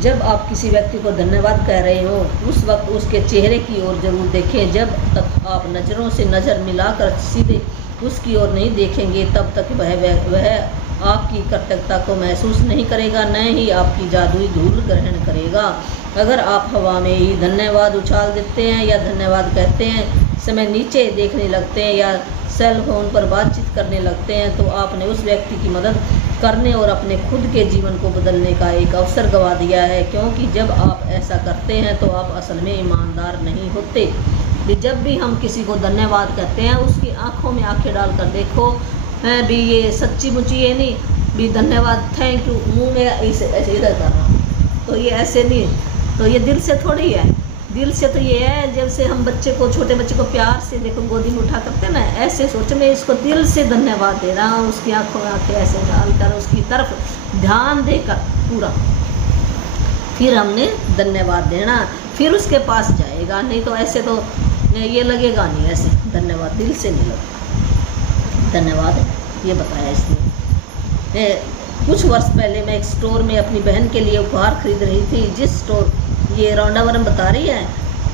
जब आप किसी व्यक्ति को धन्यवाद कह रहे हो, उस वक्त उसके चेहरे की ओर जरूर देखें। जब तक आप नज़रों से नज़र मिलाकर सीधे उसकी ओर नहीं देखेंगे, तब तक वह आपकी कृतज्ञता को महसूस नहीं करेगा, न ही आपकी जादुई धूल ग्रहण करेगा। अगर आप हवा में ही धन्यवाद उछाल देते हैं, या धन्यवाद कहते हैं समय नीचे देखने लगते हैं, या सेल फोन पर बातचीत करने लगते हैं, तो आपने उस व्यक्ति की मदद करने और अपने खुद के जीवन को बदलने का एक अवसर गंवा दिया है। क्योंकि जब आप ऐसा करते हैं तो आप असल में ईमानदार नहीं होते। जब भी हम किसी को धन्यवाद कहते हैं, उसकी आंखों में आंखें डालकर देखो है भी, ये सच्ची मुची है नहीं भी धन्यवाद थैंक यू मुँह में ऐसे इधर कर रहा, तो ये ऐसे नहीं, तो ये दिल से थोड़ी है। दिल से तो ये है, जब से हम बच्चे को, छोटे बच्चे को प्यार से देखो गोदी में उठा करते हैं ना, ऐसे सोच में इसको दिल से धन्यवाद दे रहा हूँ, उसकी आंखों में आंखें ऐसे डालकर उसकी तरफ ध्यान देकर पूरा, फिर हमने धन्यवाद देना, फिर उसके पास जाएगा। नहीं तो ऐसे तो ये लगेगा नहीं, ऐसे धन्यवाद दिल से नहीं लगता धन्यवाद, ये बताया इसने। कुछ वर्ष पहले मैं एक स्टोर में अपनी बहन के लिए उपहार खरीद रही थी। जिस स्टोर, ये रौंडावरम बता रही है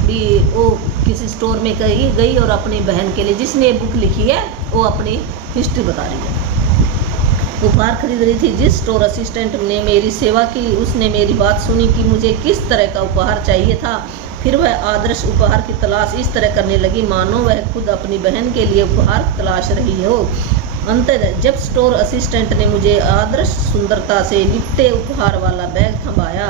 भी, वो किसी स्टोर में गई और अपनी बहन के लिए, जिसने ये बुक लिखी है वो अपनी हिस्ट्री बता रही है। उपहार खरीद रही थी। जिस स्टोर असिस्टेंट ने मेरी सेवा की, उसने मेरी बात सुनी कि मुझे किस तरह का उपहार चाहिए था। फिर वह आदर्श उपहार की तलाश इस तरह करने लगी मानो वह खुद अपनी बहन के लिए उपहार तलाश रही हो। अंततः जब स्टोर असिस्टेंट ने मुझे आदर्श सुंदरता से लिपटे उपहार वाला बैग थमाया,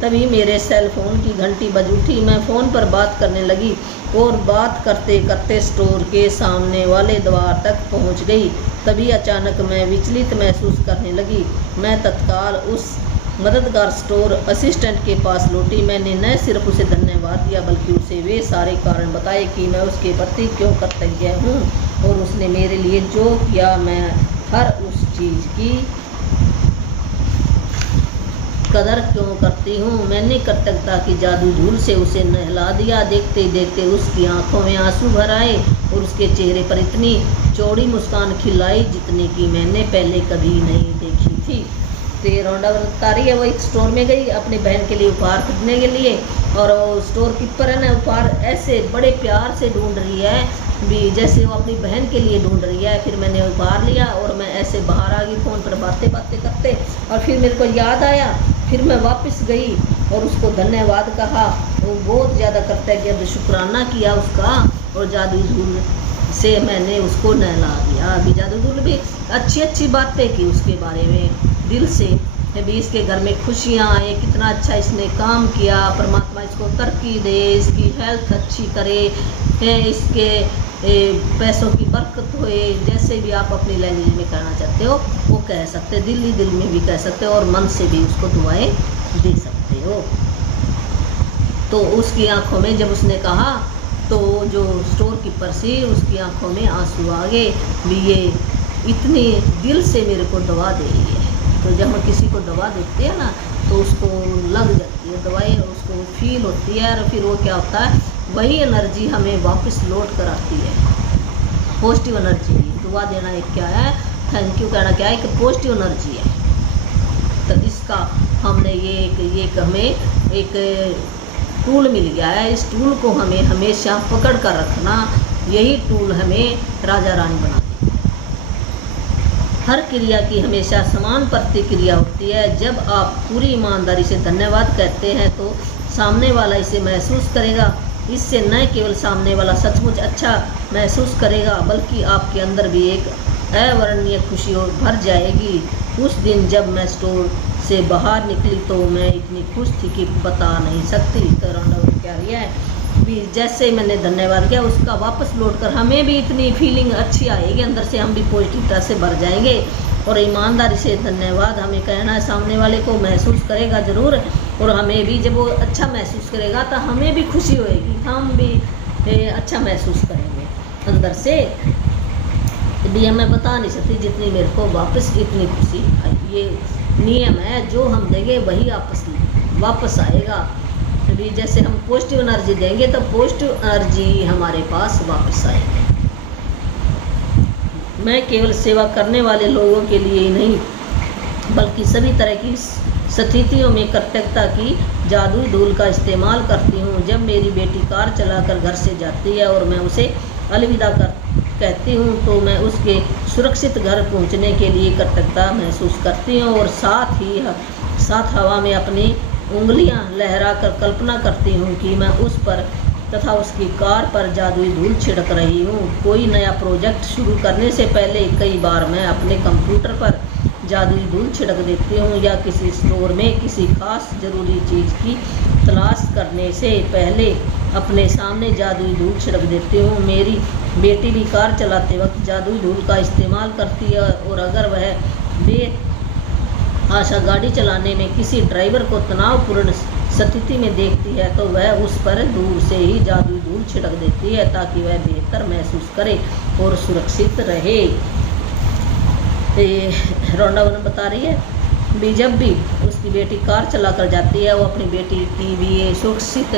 तभी मेरे सेल फोन की घंटी बज उठी। मैं फ़ोन पर बात करने लगी और बात करते करते स्टोर के सामने वाले द्वार तक पहुंच गई। तभी अचानक मैं विचलित महसूस करने लगी। मैं तत्काल उस मददगार स्टोर असिस्टेंट के पास लौटी। मैंने न सिर्फ उसे धन्यवाद दिया, बल्कि उसे वे सारे कारण बताए कि मैं उसके प्रति क्यों कृतज्ञ हूँ और उसने मेरे लिए जो किया, मैं हर उस चीज़ की कदर क्यों करती हूँ। मैंने कृतज्ञता की जादू धूल से उसे नहला दिया। देखते देखते उसकी आंखों में आंसू भर आए और उसके चेहरे पर इतनी चौड़ी मुस्कान खिलाई जितने की मैंने पहले कभी नहीं देखी थी। तो ये रौंडा बता रही है, वो एक स्टोर में गई अपनी बहन के लिए उपहार खरीदने के लिए, और वो स्टोर कीपर है ना, उपहार ऐसे बड़े प्यार से ढूंढ रही है भी जैसे वो अपनी बहन के लिए ढूंढ रही है। फिर मैंने उपहार लिया और मैं ऐसे बाहर आ गई फ़ोन पर बातें करते, और फिर मेरे को याद आया। फिर मैं वापस गई और उसको धन्यवाद कहा। वो बहुत ज़्यादा कृतज्ञ शुक्राना किया उसका, और जादू धूल से मैंने उसको नहला दिया। अभी जादू धूल भी अच्छी अच्छी बातें की उसके बारे में दिल से भी, इसके घर में खुशियाँ आए, कितना अच्छा इसने काम किया, परमात्मा इसको तरक्की दे, इसकी हेल्थ अच्छी करे, इसके पैसों की बरकत होए। जैसे भी आप अपनी लैंग्वेज में कहना चाहते हो वो कह सकते, दिल ही दिल में भी कह सकते हो और मन से भी उसको दुआएं दे सकते हो। तो उसकी आंखों में जब उसने कहा तो जो स्टोर कीपर से उसकी आंखों में आंसू आ गए भी, ये इतनी दिल से मेरे को दवा दे रही है। तो जब हम किसी को दवा देते हैं ना तो उसको लग जाती है दवाई, उसको फील होती है, और फिर वो क्या होता है, वही एनर्जी हमें वापस लौट कर आती है। पॉजिटिव एनर्जी, दुआ देना एक क्या है, थैंक यू कहना क्या है, एक पॉजिटिव एनर्जी है। तो इसका हमने ये हमें एक टूल मिल गया है। इस टूल को हमें हमेशा पकड़ कर रखना, यही टूल हमें राजा रानी बनाती है। हर क्रिया की हमेशा समान प्रतिक्रिया होती है। जब आप पूरी ईमानदारी से धन्यवाद कहते हैं तो सामने वाला इसे महसूस करेगा इससे न केवल सामने वाला सचमुच अच्छा महसूस करेगा, बल्कि आपके अंदर भी एक अवर्णनीय खुशी और भर जाएगी। उस दिन जब मैं स्टोर से बाहर निकली तो मैं इतनी खुश थी कि बता नहीं सकती। तो राउंड क्या रही है भी, जैसे ही मैंने धन्यवाद किया उसका वापस लौट कर हमें भी इतनी फीलिंग अच्छी आएगी, अंदर से हम भी पॉजिटिवता से भर जाएंगे। और ईमानदारी से धन्यवाद हमें कहना है, सामने वाले को महसूस करेगा ज़रूर, और हमें भी जब वो अच्छा महसूस करेगा तो हमें भी खुशी होएगी, हम भी अच्छा महसूस करेंगे अंदर से। भी मैं बता नहीं सकती जितनी मेरे को वापस इतनी खुशी आई। ये नियम है, जो हम देंगे वही वापस आएगा। भी जैसे हम पॉजिटिव एनर्जी देंगे तो पॉजिटिव एनर्जी हमारे पास वापस आएगी। मैं केवल सेवा करने वाले लोगों के लिए ही नहीं, बल्कि सभी तरह की स्थितियों में कृतज्ञता की जादुई धूल का इस्तेमाल करती हूँ। जब मेरी बेटी कार चलाकर घर से जाती है और मैं उसे अलविदा कहती हूँ तो मैं उसके सुरक्षित घर पहुँचने के लिए कृतज्ञता महसूस करती हूँ, और साथ हवा में अपनी उंगलियां लहराकर कल्पना करती हूँ कि मैं उस पर तथा उसकी कार पर जादुई धूल छिड़क रही हूँ। कोई नया प्रोजेक्ट शुरू करने से पहले कई बार मैं अपने कंप्यूटर पर जादुई धूल छिड़क देती हूँ, या किसी स्टोर में किसी खास ज़रूरी चीज़ की तलाश करने से पहले अपने सामने जादुई धूल छिड़क देती हूँ। मेरी बेटी भी कार चलाते वक्त जादुई धूल का इस्तेमाल करती है, और अगर वह आशा गाड़ी चलाने में किसी ड्राइवर को तनावपूर्ण स्थिति में देखती है तो वह उस पर दूर से ही जादुई धूल छिड़क देती है, ताकि वह बेहतर महसूस करे और सुरक्षित रहे। रोंडा बता रही है भी, जब भी उसकी बेटी कार चलाकर जाती है वो अपनी बेटी की भी सुरक्षित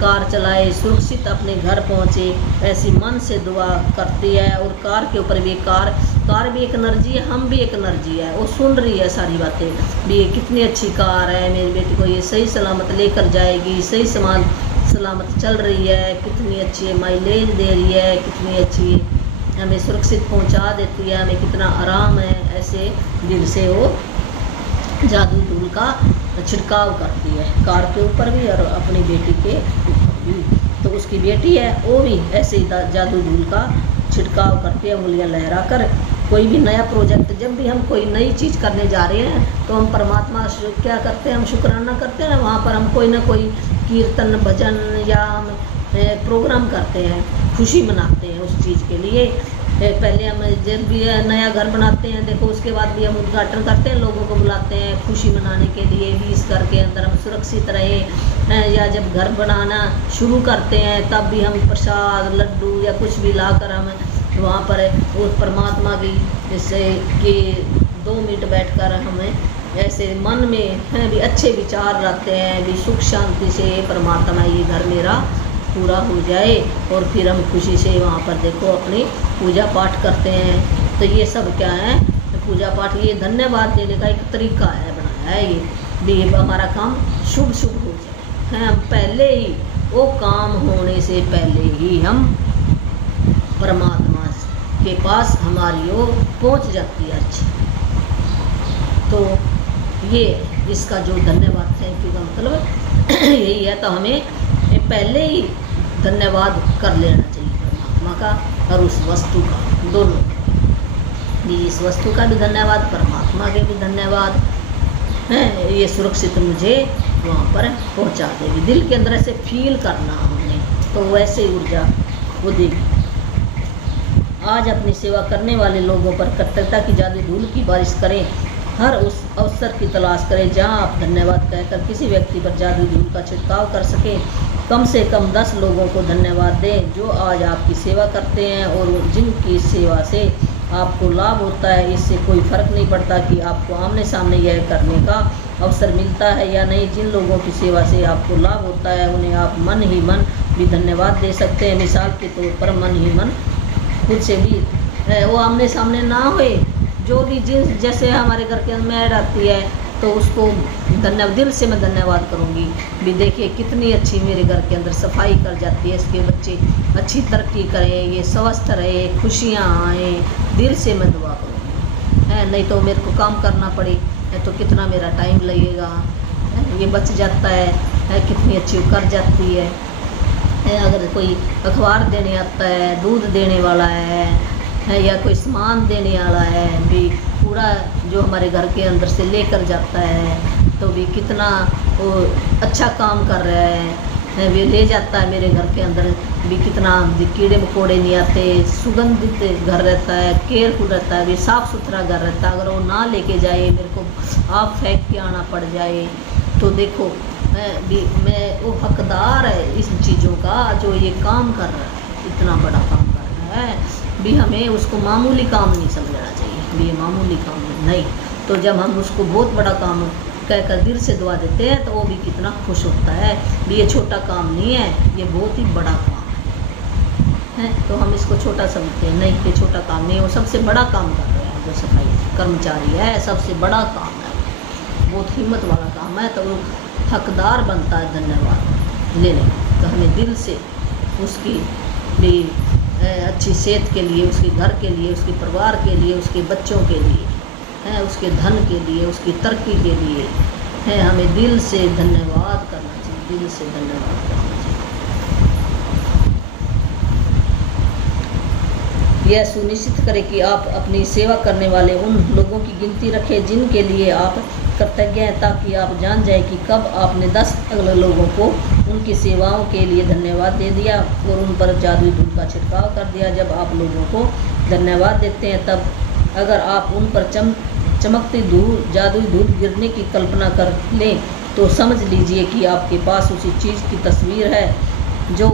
कार चलाए, सुरक्षित अपने घर पहुंचे, ऐसी मन से दुआ करती है। और कार के ऊपर भी कार भी एक एनर्जी है, हम भी एक एनर्जी है। वो सुन रही है सारी बातें भी, कितनी अच्छी कार है, मेरी बेटी को ये सही सलामत लेकर जाएगी, सही सलामत चल रही है, कितनी अच्छी माइलेज दे रही है, कितनी अच्छी हमें सुरक्षित पहुंचा देती है, हमें कितना आराम है। ऐसे दिल से वो जादू धूल का छिड़काव करती है कार के ऊपर भी और अपनी बेटी के ऊपर भी। तो उसकी बेटी है वो भी ऐसे ही जादू धूल का छिड़काव करती है, उंगलियां लहरा कर। कोई भी नया प्रोजेक्ट, जब भी हम कोई नई चीज़ करने जा रहे हैं तो हम परमात्मा क्या करते हैं, हम शुक्राना करते हैं। वहाँ पर हम कोई ना कोई कीर्तन भजन या हम प्रोग्राम करते हैं, खुशी मनाते हैं उस चीज़ के लिए। पहले हम जब भी नया घर बनाते हैं, देखो उसके बाद भी हम उद्घाटन करते हैं, लोगों को बुलाते हैं खुशी मनाने के लिए भी, इस घर के अंदर हम सुरक्षित रहें। या जब घर बनाना शुरू करते हैं तब भी हम प्रसाद लड्डू या कुछ भी लाकर हम वहाँ पर उस परमात्मा की जैसे कि 2 मिनट बैठकर हमें ऐसे मन में भी अच्छे विचार रखते हैं भी, सुख शांति से परमात्मा ये घर मेरा पूरा हो जाए। और फिर हम खुशी से वहाँ पर देखो अपनी पूजा पाठ करते हैं। तो ये सब क्या है, पूजा पाठ, ये धन्यवाद देने का एक तरीका है, बनाया है ये भी, हमारा काम शुभ हो जाए। हम पहले ही वो काम होने से पहले ही हम परमात्मा के पास हमारी ओर पहुँच जाती है अच्छी। तो ये इसका जो धन्यवाद थैंक यू का मतलब यही है। तो हमें पहले ही धन्यवाद कर लेना चाहिए परमात्मा का और उस वस्तु का, दोनों भी, इस वस्तु का भी धन्यवाद, परमात्मा के भी धन्यवाद है। ये सुरक्षित मुझे वहाँ पर पहुँचा देगी, दिल के अंदर ऐसे फील करना हमने, तो वैसे ऊर्जा वो देगी। आज अपनी सेवा करने वाले लोगों पर कृतज्ञता की जादू धूल की बारिश करें। हर उस अवसर की तलाश करें जहां आप धन्यवाद कहकर किसी व्यक्ति पर जादू धूल का छिड़काव कर सकें। कम से कम 10 लोगों को धन्यवाद दें जो आज आपकी सेवा करते हैं और जिनकी सेवा से आपको लाभ होता है। इससे कोई फ़र्क नहीं पड़ता कि आपको आमने सामने यह करने का अवसर मिलता है या नहीं। जिन लोगों की सेवा से आपको लाभ होता है उन्हें आप मन ही मन भी धन्यवाद दे सकते हैं। मिसाल के तौर पर मन ही मन खुद से भी वो आमने सामने ना होए, जो भी जिस जैसे हमारे घर के अंदर मैड आती है तो उसको दिल से मैं धन्यवाद करूँगी भी। देखिए कितनी अच्छी मेरे घर के अंदर सफाई कर जाती है, इसके बच्चे अच्छी तरक्की करें, ये स्वस्थ रहे, खुशियाँ आए, दिल से मैं दुआ करूँगी है। नहीं तो मेरे को काम करना पड़े तो कितना मेरा टाइम लगेगा, ये बच जाता है कितनी अच्छी कर जाती है अगर कोई अखबार देने आता है, दूध देने वाला है या कोई सामान देने वाला है भी, पूरा जो हमारे घर के अंदर से लेकर जाता है तो भी कितना वो अच्छा काम कर रहा है। वे ले जाता है मेरे घर के अंदर भी, कितना भी कीड़े मकोड़े नहीं आते, सुगंधित घर रहता है, केयरफुल रहता है, भी साफ़ सुथरा घर रहता है। अगर वो ना लेके जाए, मेरे को आप फेंक के आना पड़ जाए, तो देखो मैं वो हकदार है इस चीज़ों का जो ये काम कर रहा है, इतना बड़ा काम कर रहा है भी। हमें उसको मामूली काम नहीं समझना चाहिए भी, ये मामूली काम नहीं। तो जब हम उसको बहुत बड़ा काम कहकर दिल से दुआ देते हैं तो वो भी कितना खुश होता है भी, ये छोटा काम नहीं है, ये बहुत ही बड़ा काम है। तो हम इसको छोटा समझते हैं, नहीं ये छोटा काम नहीं, वो सबसे बड़ा काम कर रहा है। जो सफाई कर्मचारी है सबसे बड़ा काम है, बहुत हिम्मत वाला काम है। तो वो हकदार बनता है धन्यवाद लेने। तो हमें दिल से उसकी भी अच्छी सेहत के लिए, उसके घर के लिए, उसके परिवार के लिए, उसके बच्चों के लिए है, उसके धन के लिए, उसकी तरक्की के लिए है, हमें दिल से धन्यवाद करना चाहिए, दिल से धन्यवाद करना चाहिए। यह सुनिश्चित करें कि आप अपनी सेवा करने वाले उन लोगों की गिनती रखें जिनके लिए आप कृतज्ञ हैं, ताकि आप जान जाए कि कब आपने 10 अगले लोगों को उनकी सेवाओं के लिए धन्यवाद दे दिया और उन पर जादुई धूल का छिड़काव कर दिया। जब आप लोगों को धन्यवाद देते हैं, तब अगर आप उन पर चमकती धूल, जादुई धूल गिरने की कल्पना कर लें, तो समझ लीजिए कि आपके पास उसी चीज़ की तस्वीर है जो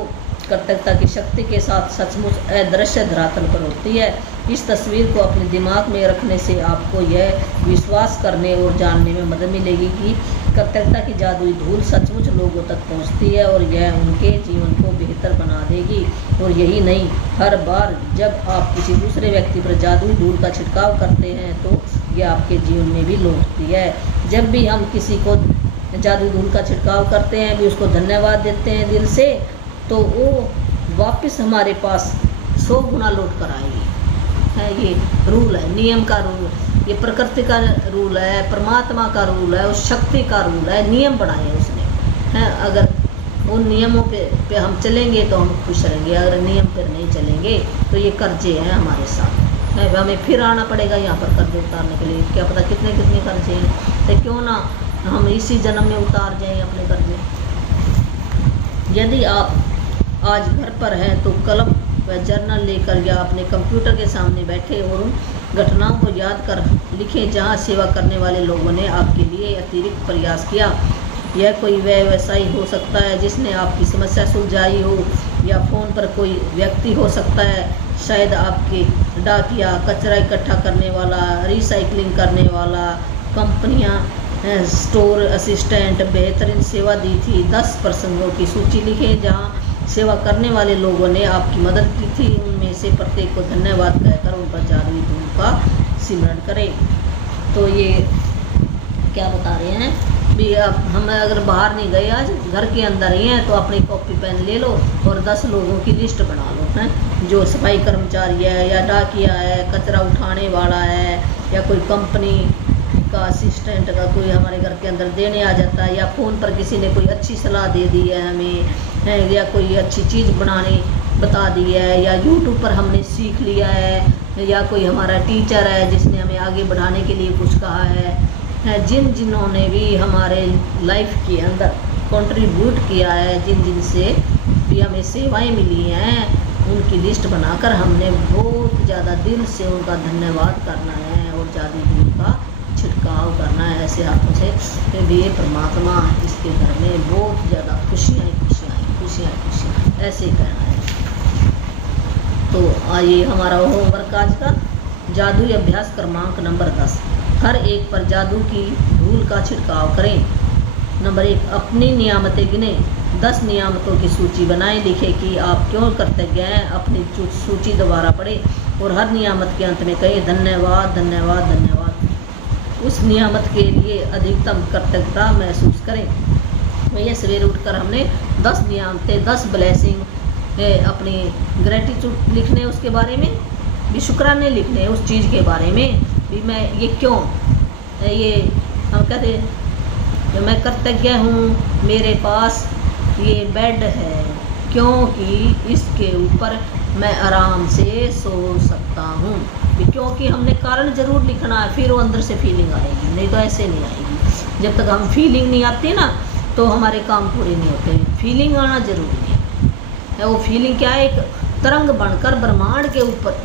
कृतज्ञता की शक्ति के साथ सचमुच अदृश्य धरातल पर होती है। इस तस्वीर को अपने दिमाग में रखने से आपको यह विश्वास करने और जानने में मदद मिलेगी कि कृतज्ञता की जादुई धूल सचमुच लोगों तक पहुंचती है और यह उनके जीवन को बेहतर बना देगी। और यही नहीं, हर बार जब आप किसी दूसरे व्यक्ति पर जादुई धूल का छिड़काव करते हैं तो यह आपके जीवन में भी लौटती है। जब भी हम किसी को जादुई धूल का छिड़काव करते हैं, भी उसको धन्यवाद देते हैं दिल से, तो वो वापस हमारे पास 100 गुना लौट कर आएगी। है ये रूल है, नियम का रूल, ये प्रकृति का रूल है, परमात्मा का रूल है, उस शक्ति का रूल है, नियम बनाए उसने हैं। अगर उन नियमों पे हम चलेंगे तो हम खुश रहेंगे, अगर नियम पर नहीं चलेंगे तो ये कर्जे हैं हमारे साथ है। हमें फिर आना पड़ेगा यहाँ पर कर्जे उतारने के लिए, क्या पता कितने कितने कर्जे हैं, तो क्यों ना हम इसी जन्म में उतार जाएं अपने कर्जे। यदि आप आज घर पर हैं तो कलम व जर्नल लेकर या अपने कंप्यूटर के सामने बैठे और उन घटनाओं को याद कर लिखें जहां सेवा करने वाले लोगों ने आपके लिए अतिरिक्त प्रयास किया। यह कोई व्यवसायी हो सकता है जिसने आपकी समस्या सुलझाई हो, या फ़ोन पर कोई व्यक्ति हो सकता है, शायद आपके डाकिया, कचरा इकट्ठा करने वाला, रिसाइकलिंग करने वाला, कंपनियां, स्टोर असिस्टेंट बेहतरीन सेवा दी थी। 10 प्रसंगों की सूची लिखें जहां सेवा करने वाले लोगों ने आपकी मदद की थी। उनमें से प्रत्येक को धन्यवाद कहकर उन पर जादुई धूल का सिमरण करें। तो ये क्या बता रहे हैं भी, अब हम अगर बाहर नहीं गए, आज घर के अंदर ही हैं, तो अपनी कॉपी पेन ले लो और 10 लोगों की लिस्ट बना लो हैं, जो सफाई कर्मचारी है या डाकिया है, कचरा उठाने वाला है, या कोई कंपनी का असिस्टेंट का कोई हमारे घर के अंदर देने आ जाता है, या फ़ोन पर किसी ने कोई अच्छी सलाह दे दी है हमें है, या कोई अच्छी चीज़ बनाने बता दी है, या यूट्यूब पर हमने सीख लिया है, या कोई हमारा टीचर है जिसने हमें आगे बढ़ाने के लिए कुछ कहा है, जिन्होंने भी हमारे लाइफ के अंदर कंट्रीब्यूट किया है, जिन से भी हमें सेवाएं मिली हैं, उनकी लिस्ट बनाकर हमने बहुत ज़्यादा दिल से उनका धन्यवाद करना है और जादुई धूल का छिड़काव करना है ऐसे हाथों से। फिर भी ये परमात्मा इसके घर में बहुत ज़्यादा खुशियाँ ऐसे कहना है। तो आइए हमारा होमवर्क आज का, जादुई अभ्यास क्रमांक नंबर 10, हर एक पर जादू की धूल का छिड़काव करें। नंबर 1, अपनी नियामतें गिने। 10 नियामतों की सूची बनाएं, लिखें कि आप क्यों कृतज्ञ हैं। अपनी सूची दोबारा पढ़ें और हर नियामत के अंत में कहें धन्यवाद धन्यवाद धन्यवाद। उस नियामत के लिए अधिकतम कृतज्ञता महसूस करें। भैया सवेरे उठकर हमने 10 नियामतें, 10 ब्लेसिंग अपनी ग्रेटिट्यूड लिखने, उसके बारे में भी शुक्राने लिखने, उस चीज़ के बारे में भी मैं ये क्यों, ये हम कहते मैं कृतज्ञ हूँ मेरे पास ये बेड है, क्योंकि इसके ऊपर मैं आराम से सो सकता हूँ। क्योंकि हमने कारण ज़रूर लिखना है, फिर वो अंदर से फीलिंग आएगी, नहीं तो ऐसे नहीं आएगी। जब तक हम फीलिंग नहीं आती ना तो हमारे काम पूरे नहीं होते। फीलिंग आना जरूरी है। वो फीलिंग क्या है, एक तरंग बनकर ब्रह्मांड के ऊपर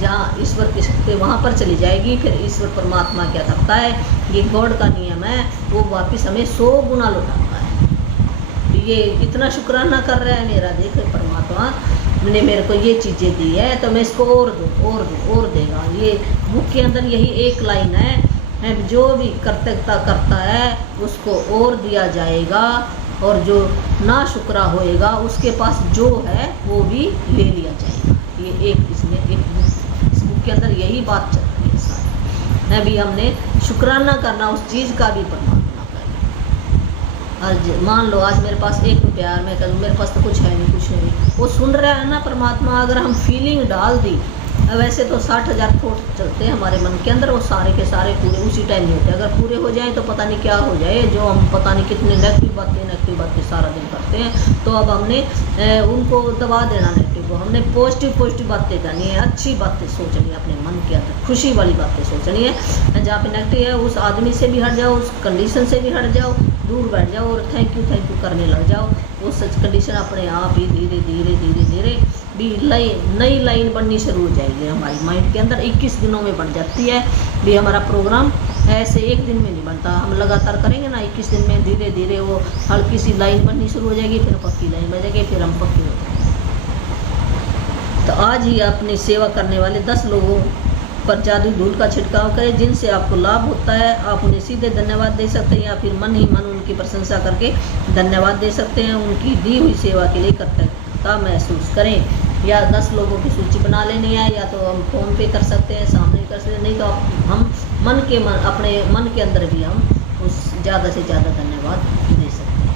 जहाँ ईश्वर की शक्ति वहाँ पर चली जाएगी। फिर ईश्वर परमात्मा क्या करता है, ये गॉड का नियम है, वो वापस हमें 100 गुना लौटाता है। ये इतना शुक्राना कर रहा है मेरा, देख परमात्मा ने मेरे को ये चीज़ें दी है तो मैं इसको और देगा। ये बुक के अंदर यही एक लाइन है, जो भी कर्तव्यता करता है उसको और दिया जाएगा, और जो ना शुक्रा होएगा उसके पास जो है वो भी ले लिया जाएगा। ये एक इसमें इस बुक के अंदर यही बात चल रही है सारी। है भी हमने शुक्राना करना उस चीज़ का भी परमात्मा का। आज मान लो आज मेरे पास 1 रुपया है, मैं कहूँ मेरे पास तो कुछ है नहीं, कुछ नहीं, वो सुन रहा है ना परमात्मा। अगर हम फीलिंग डाल दी, वैसे तो 60,000 थॉट चलते हैं हमारे मन के अंदर, वो सारे के सारे पूरे उसी टाइम नहीं होते। अगर पूरे हो जाए तो पता नहीं क्या हो जाए, जो हम पता नहीं कितने नेगेटिव बातें सारा दिन करते हैं। तो अब हमने उनको दबा देना नेगेटिव को, हमने पॉजिटिव बातें करनी है, अच्छी बातें सोचनी है अपने मन के अंदर, खुशी वाली बातें सोचनी है। जहाँ पे नेगेटिव है उस आदमी से भी हट जाओ, उस कंडीशन से भी हट जाओ, दूर बैठ जाओ और थैंक यू करने लग जाओ। वो सच कंडीशन अपने आप ही धीरे धीरे भी नई लाइन बननी शुरू हो जाएगी हमारी माइंड के अंदर। 21 दिनों में बन जाती है भी हमारा प्रोग्राम, ऐसे एक दिन में नहीं बनता। हम लगातार करेंगे ना 21 दिन में धीरे धीरे वो हल्की सी लाइन बननी शुरू हो जाएगी, फिर पक्की लाइन बन जाएगी, फिर हम पक्की हो जाएंगे। तो आज ही अपनी सेवा करने वाले 10 लोगों पर जादू धूल का छिड़काव करें जिनसे आपको लाभ होता है। आप उन्हें सीधे धन्यवाद दे सकते हैं या फिर मन ही मन उनकी प्रशंसा करके धन्यवाद दे सकते हैं। उनकी दी हुई सेवा के लिए कृतज्ञता महसूस करें। या 10 लोगों की सूची बना लेनी है, या तो हम फ़ोन पे कर सकते हैं, सामने कर सकते हैं, नहीं तो हम अपने मन के अंदर भी हम उस ज़्यादा से ज़्यादा धन्यवाद दे सकते हैं।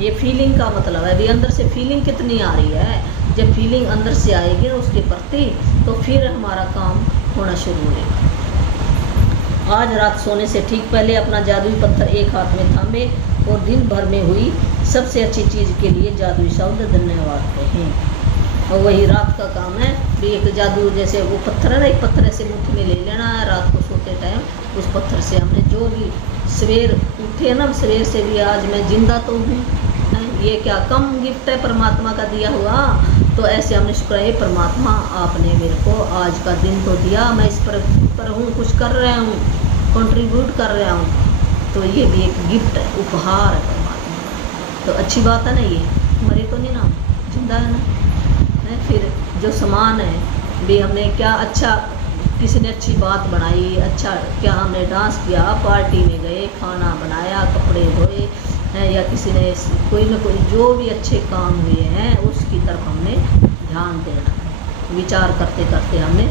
ये फीलिंग का मतलब है भी अंदर से फीलिंग कितनी आ रही है। जब फीलिंग अंदर से आएगी ना उसके प्रति, तो फिर हमारा काम होना शुरू होगा। आज रात सोने से ठीक पहले अपना जादुई पत्थर एक हाथ में थामे और दिन भर में हुई सबसे अच्छी चीज़ के लिए जादुई शब्द धन्यवाद कहें। और वही रात का काम है भी एक जादू, जैसे वो पत्थर है ना, एक पत्थर ऐसे मुट्ठी में ले लेना है रात को सोते टाइम। उस पत्थर से हमने जो भी सवेर उठे ना, सवेर से भी आज मैं जिंदा तो हूँ, ये क्या कम गिफ्ट है परमात्मा का दिया हुआ। तो ऐसे हमने शुक्र है परमात्मा आपने मेरे को आज का दिन तो दिया, मैं इस पर हूँ, कुछ कर रहा हूँ, कंट्रीब्यूट कर रहा हूँ। तो ये भी एक गिफ्ट है, उपहार है परमात्मा। तो अच्छी बात है ना, ये मरे तो नहीं ना, जिंदा है ना। फिर जो सामान है भी हमने क्या अच्छा, किसी ने अच्छी बात बनाई, अच्छा क्या हमने डांस किया, पार्टी में गए, खाना बनाया, कपड़े धोए, या किसी ने कोई ना कोई जो भी अच्छे काम हुए हैं उसकी तरफ हमने ध्यान देना है। विचार करते करते हमने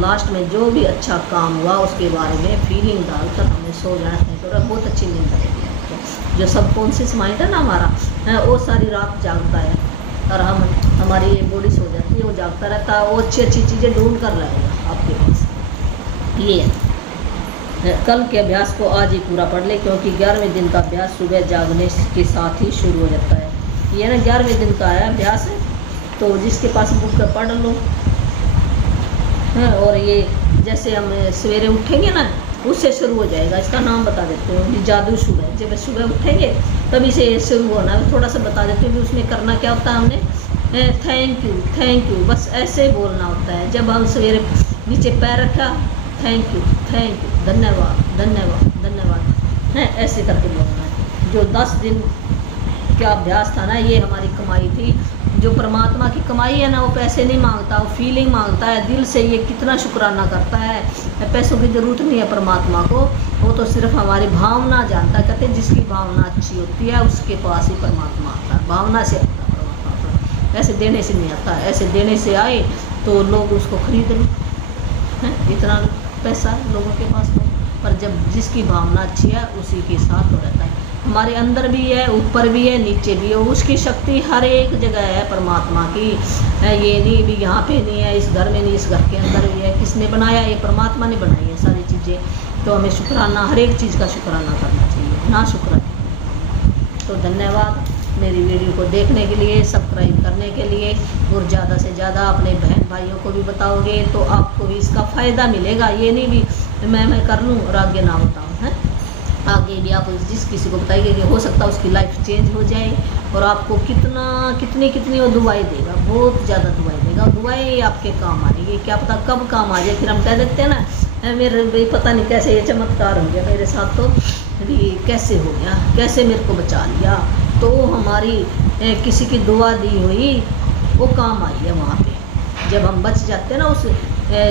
लास्ट में जो भी अच्छा काम हुआ उसके बारे में फीलिंग डालकर हमें सो जाना है। तो बहुत अच्छी नींद आएगी। जो सबकॉन्शियस माइंड है ना हमारा, वो सारी रात जागता है और हमारी ये बॉडी सो जाती है, वो जागता रहता है, वो अच्छी चीज़ें ढूंढ कर लाएगा आपके पास। ये कल के अभ्यास को आज ही पूरा पढ़ ले, क्योंकि 11वें दिन का अभ्यास सुबह जागने के साथ ही शुरू हो जाता है। ये ना 11वें दिन का है अभ्यास है, तो जिसके पास बुक पढ़ लो। और ये जैसे हम सवेरे उठेंगे ना उससे शुरू हो जाएगा। इसका नाम बता देते हो, जादू सुबह, जब सुबह उठेंगे तभी से शुरू होना है। थोड़ा सा बता देते हो उसमें करना क्या होता है। हमने थैंक यू बस ऐसे बोलना होता है। जब हम सवेरे नीचे पैर रखा, थैंक यू धन्यवाद है, ऐसे करके बोलना है। जो 10 दिन का अभ्यास था ना, ये हमारी कमाई थी। जो परमात्मा की कमाई है ना, वो पैसे नहीं मांगता, वो फीलिंग मांगता है दिल से। ये कितना शुक्राना करता है। पैसों की ज़रूरत नहीं है परमात्मा को, वो तो सिर्फ हमारी भावना जानता है। कहते हैं जिसकी भावना अच्छी होती है उसके पास ही परमात्मा आता है, भावना से आता है परमात्मा। ऐसे देने से नहीं आता, ऐसे देने से आए तो लोग उसको खरीद लें, इतना पैसा लोगों के पास तो। पर जब जिसकी भावना अच्छी है उसी के साथ हो रहता है। हमारे अंदर भी है, ऊपर भी है, नीचे भी है। उसकी शक्ति हर एक जगह है परमात्मा की। ये नहीं भी यहाँ पे नहीं है, इस घर में नहीं, इस घर के अंदर भी है। किसने बनाया? ये परमात्मा ने बनाई है सारी चीज़ें। तो हमें शुक्राना, हर एक चीज़ का शुक्राना करना चाहिए, ना शुक्राना। तो धन्यवाद। मेरी वीडियो को देखने के लिए, सब्सक्राइब करने के लिए, और ज़्यादा से ज़्यादा अपने बहन भाइयों को भी बताओगे तो आपको भी इसका फ़ायदा मिलेगा। ये नहीं भी मैं कर लूँ और आगे ना बताऊँ, हैं। आगे भी आप जिस किसी को बताइए कि हो सकता है उसकी लाइफ चेंज हो जाए, और आपको कितनी वो दुआएं देगा, बहुत ज़्यादा दुआएं देगा। दुआएं आपके काम आएगी, क्या पता कब काम आ जाए। फिर हम कह देते हैं ना, मेरे भाई पता नहीं कैसे ये चमत्कार हो गया मेरे साथ, तो भी कैसे हो गया, कैसे मेरे को बचा लिया। तो हमारी किसी की दुआ दी हुई वो काम आई है वहाँ पे। जब हम बच जाते हैं ना, उस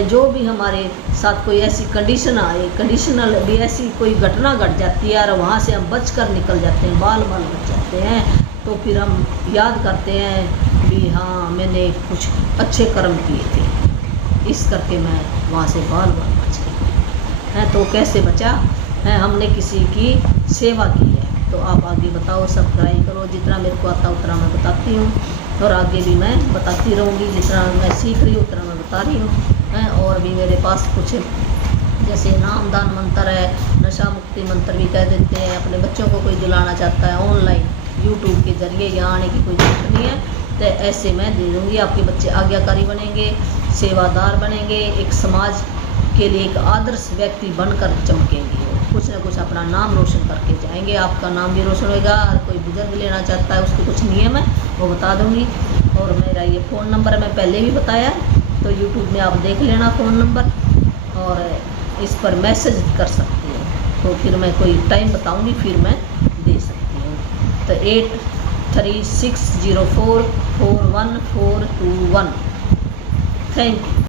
जो भी हमारे साथ कोई ऐसी कंडीशन आए, कंडीशनल भी ऐसी कोई घटना घट जाती है और वहाँ से हम बच कर निकल जाते हैं, बाल बच जाते हैं, तो फिर हम याद करते हैं भी हाँ मैंने कुछ अच्छे कर्म किए थे, इस करके मैं वहाँ से बाल बच गई है। तो कैसे बचा है, हमने किसी की सेवा की है। तो आप आगे बताओ, सब्सक्राइब करो, जितना मेरे को आता उतना मैं बताती हूँ, और आगे भी मैं बताती रहूँगी, जितना मैं सीख रही हूँ उतना मैं बता रही हूँ। और भी मेरे पास कुछ जैसे नामदान मंत्र है, नशा मुक्ति मंत्र भी कह देते हैं। अपने बच्चों को कोई दिलाना चाहता है ऑनलाइन यूट्यूब के ज़रिए, यहाँ आने की कोई जरूरत नहीं है, तो ऐसे मैं दे दूँगी। आपके बच्चे आज्ञाकारी बनेंगे, सेवादार बनेंगे, एक समाज के लिए एक आदर्श व्यक्ति बनकर चमकेंगे, कुछ ना कुछ अपना नाम रोशन करके जाएंगे। आपका नाम भी रोशन होगा। और कोई बुजुर्ग लेना चाहता है, उसके कुछ नियम है वो बता दूंगी। और मेरा ये फ़ोन नंबर मैं पहले भी बताया, तो यूट्यूब में आप देख लेना फ़ोन नंबर, और इस पर मैसेज कर सकते हो। तो फिर मैं कोई टाइम बताऊंगी, फिर मैं दे सकती हूँ। तो 8360441421। Thank you.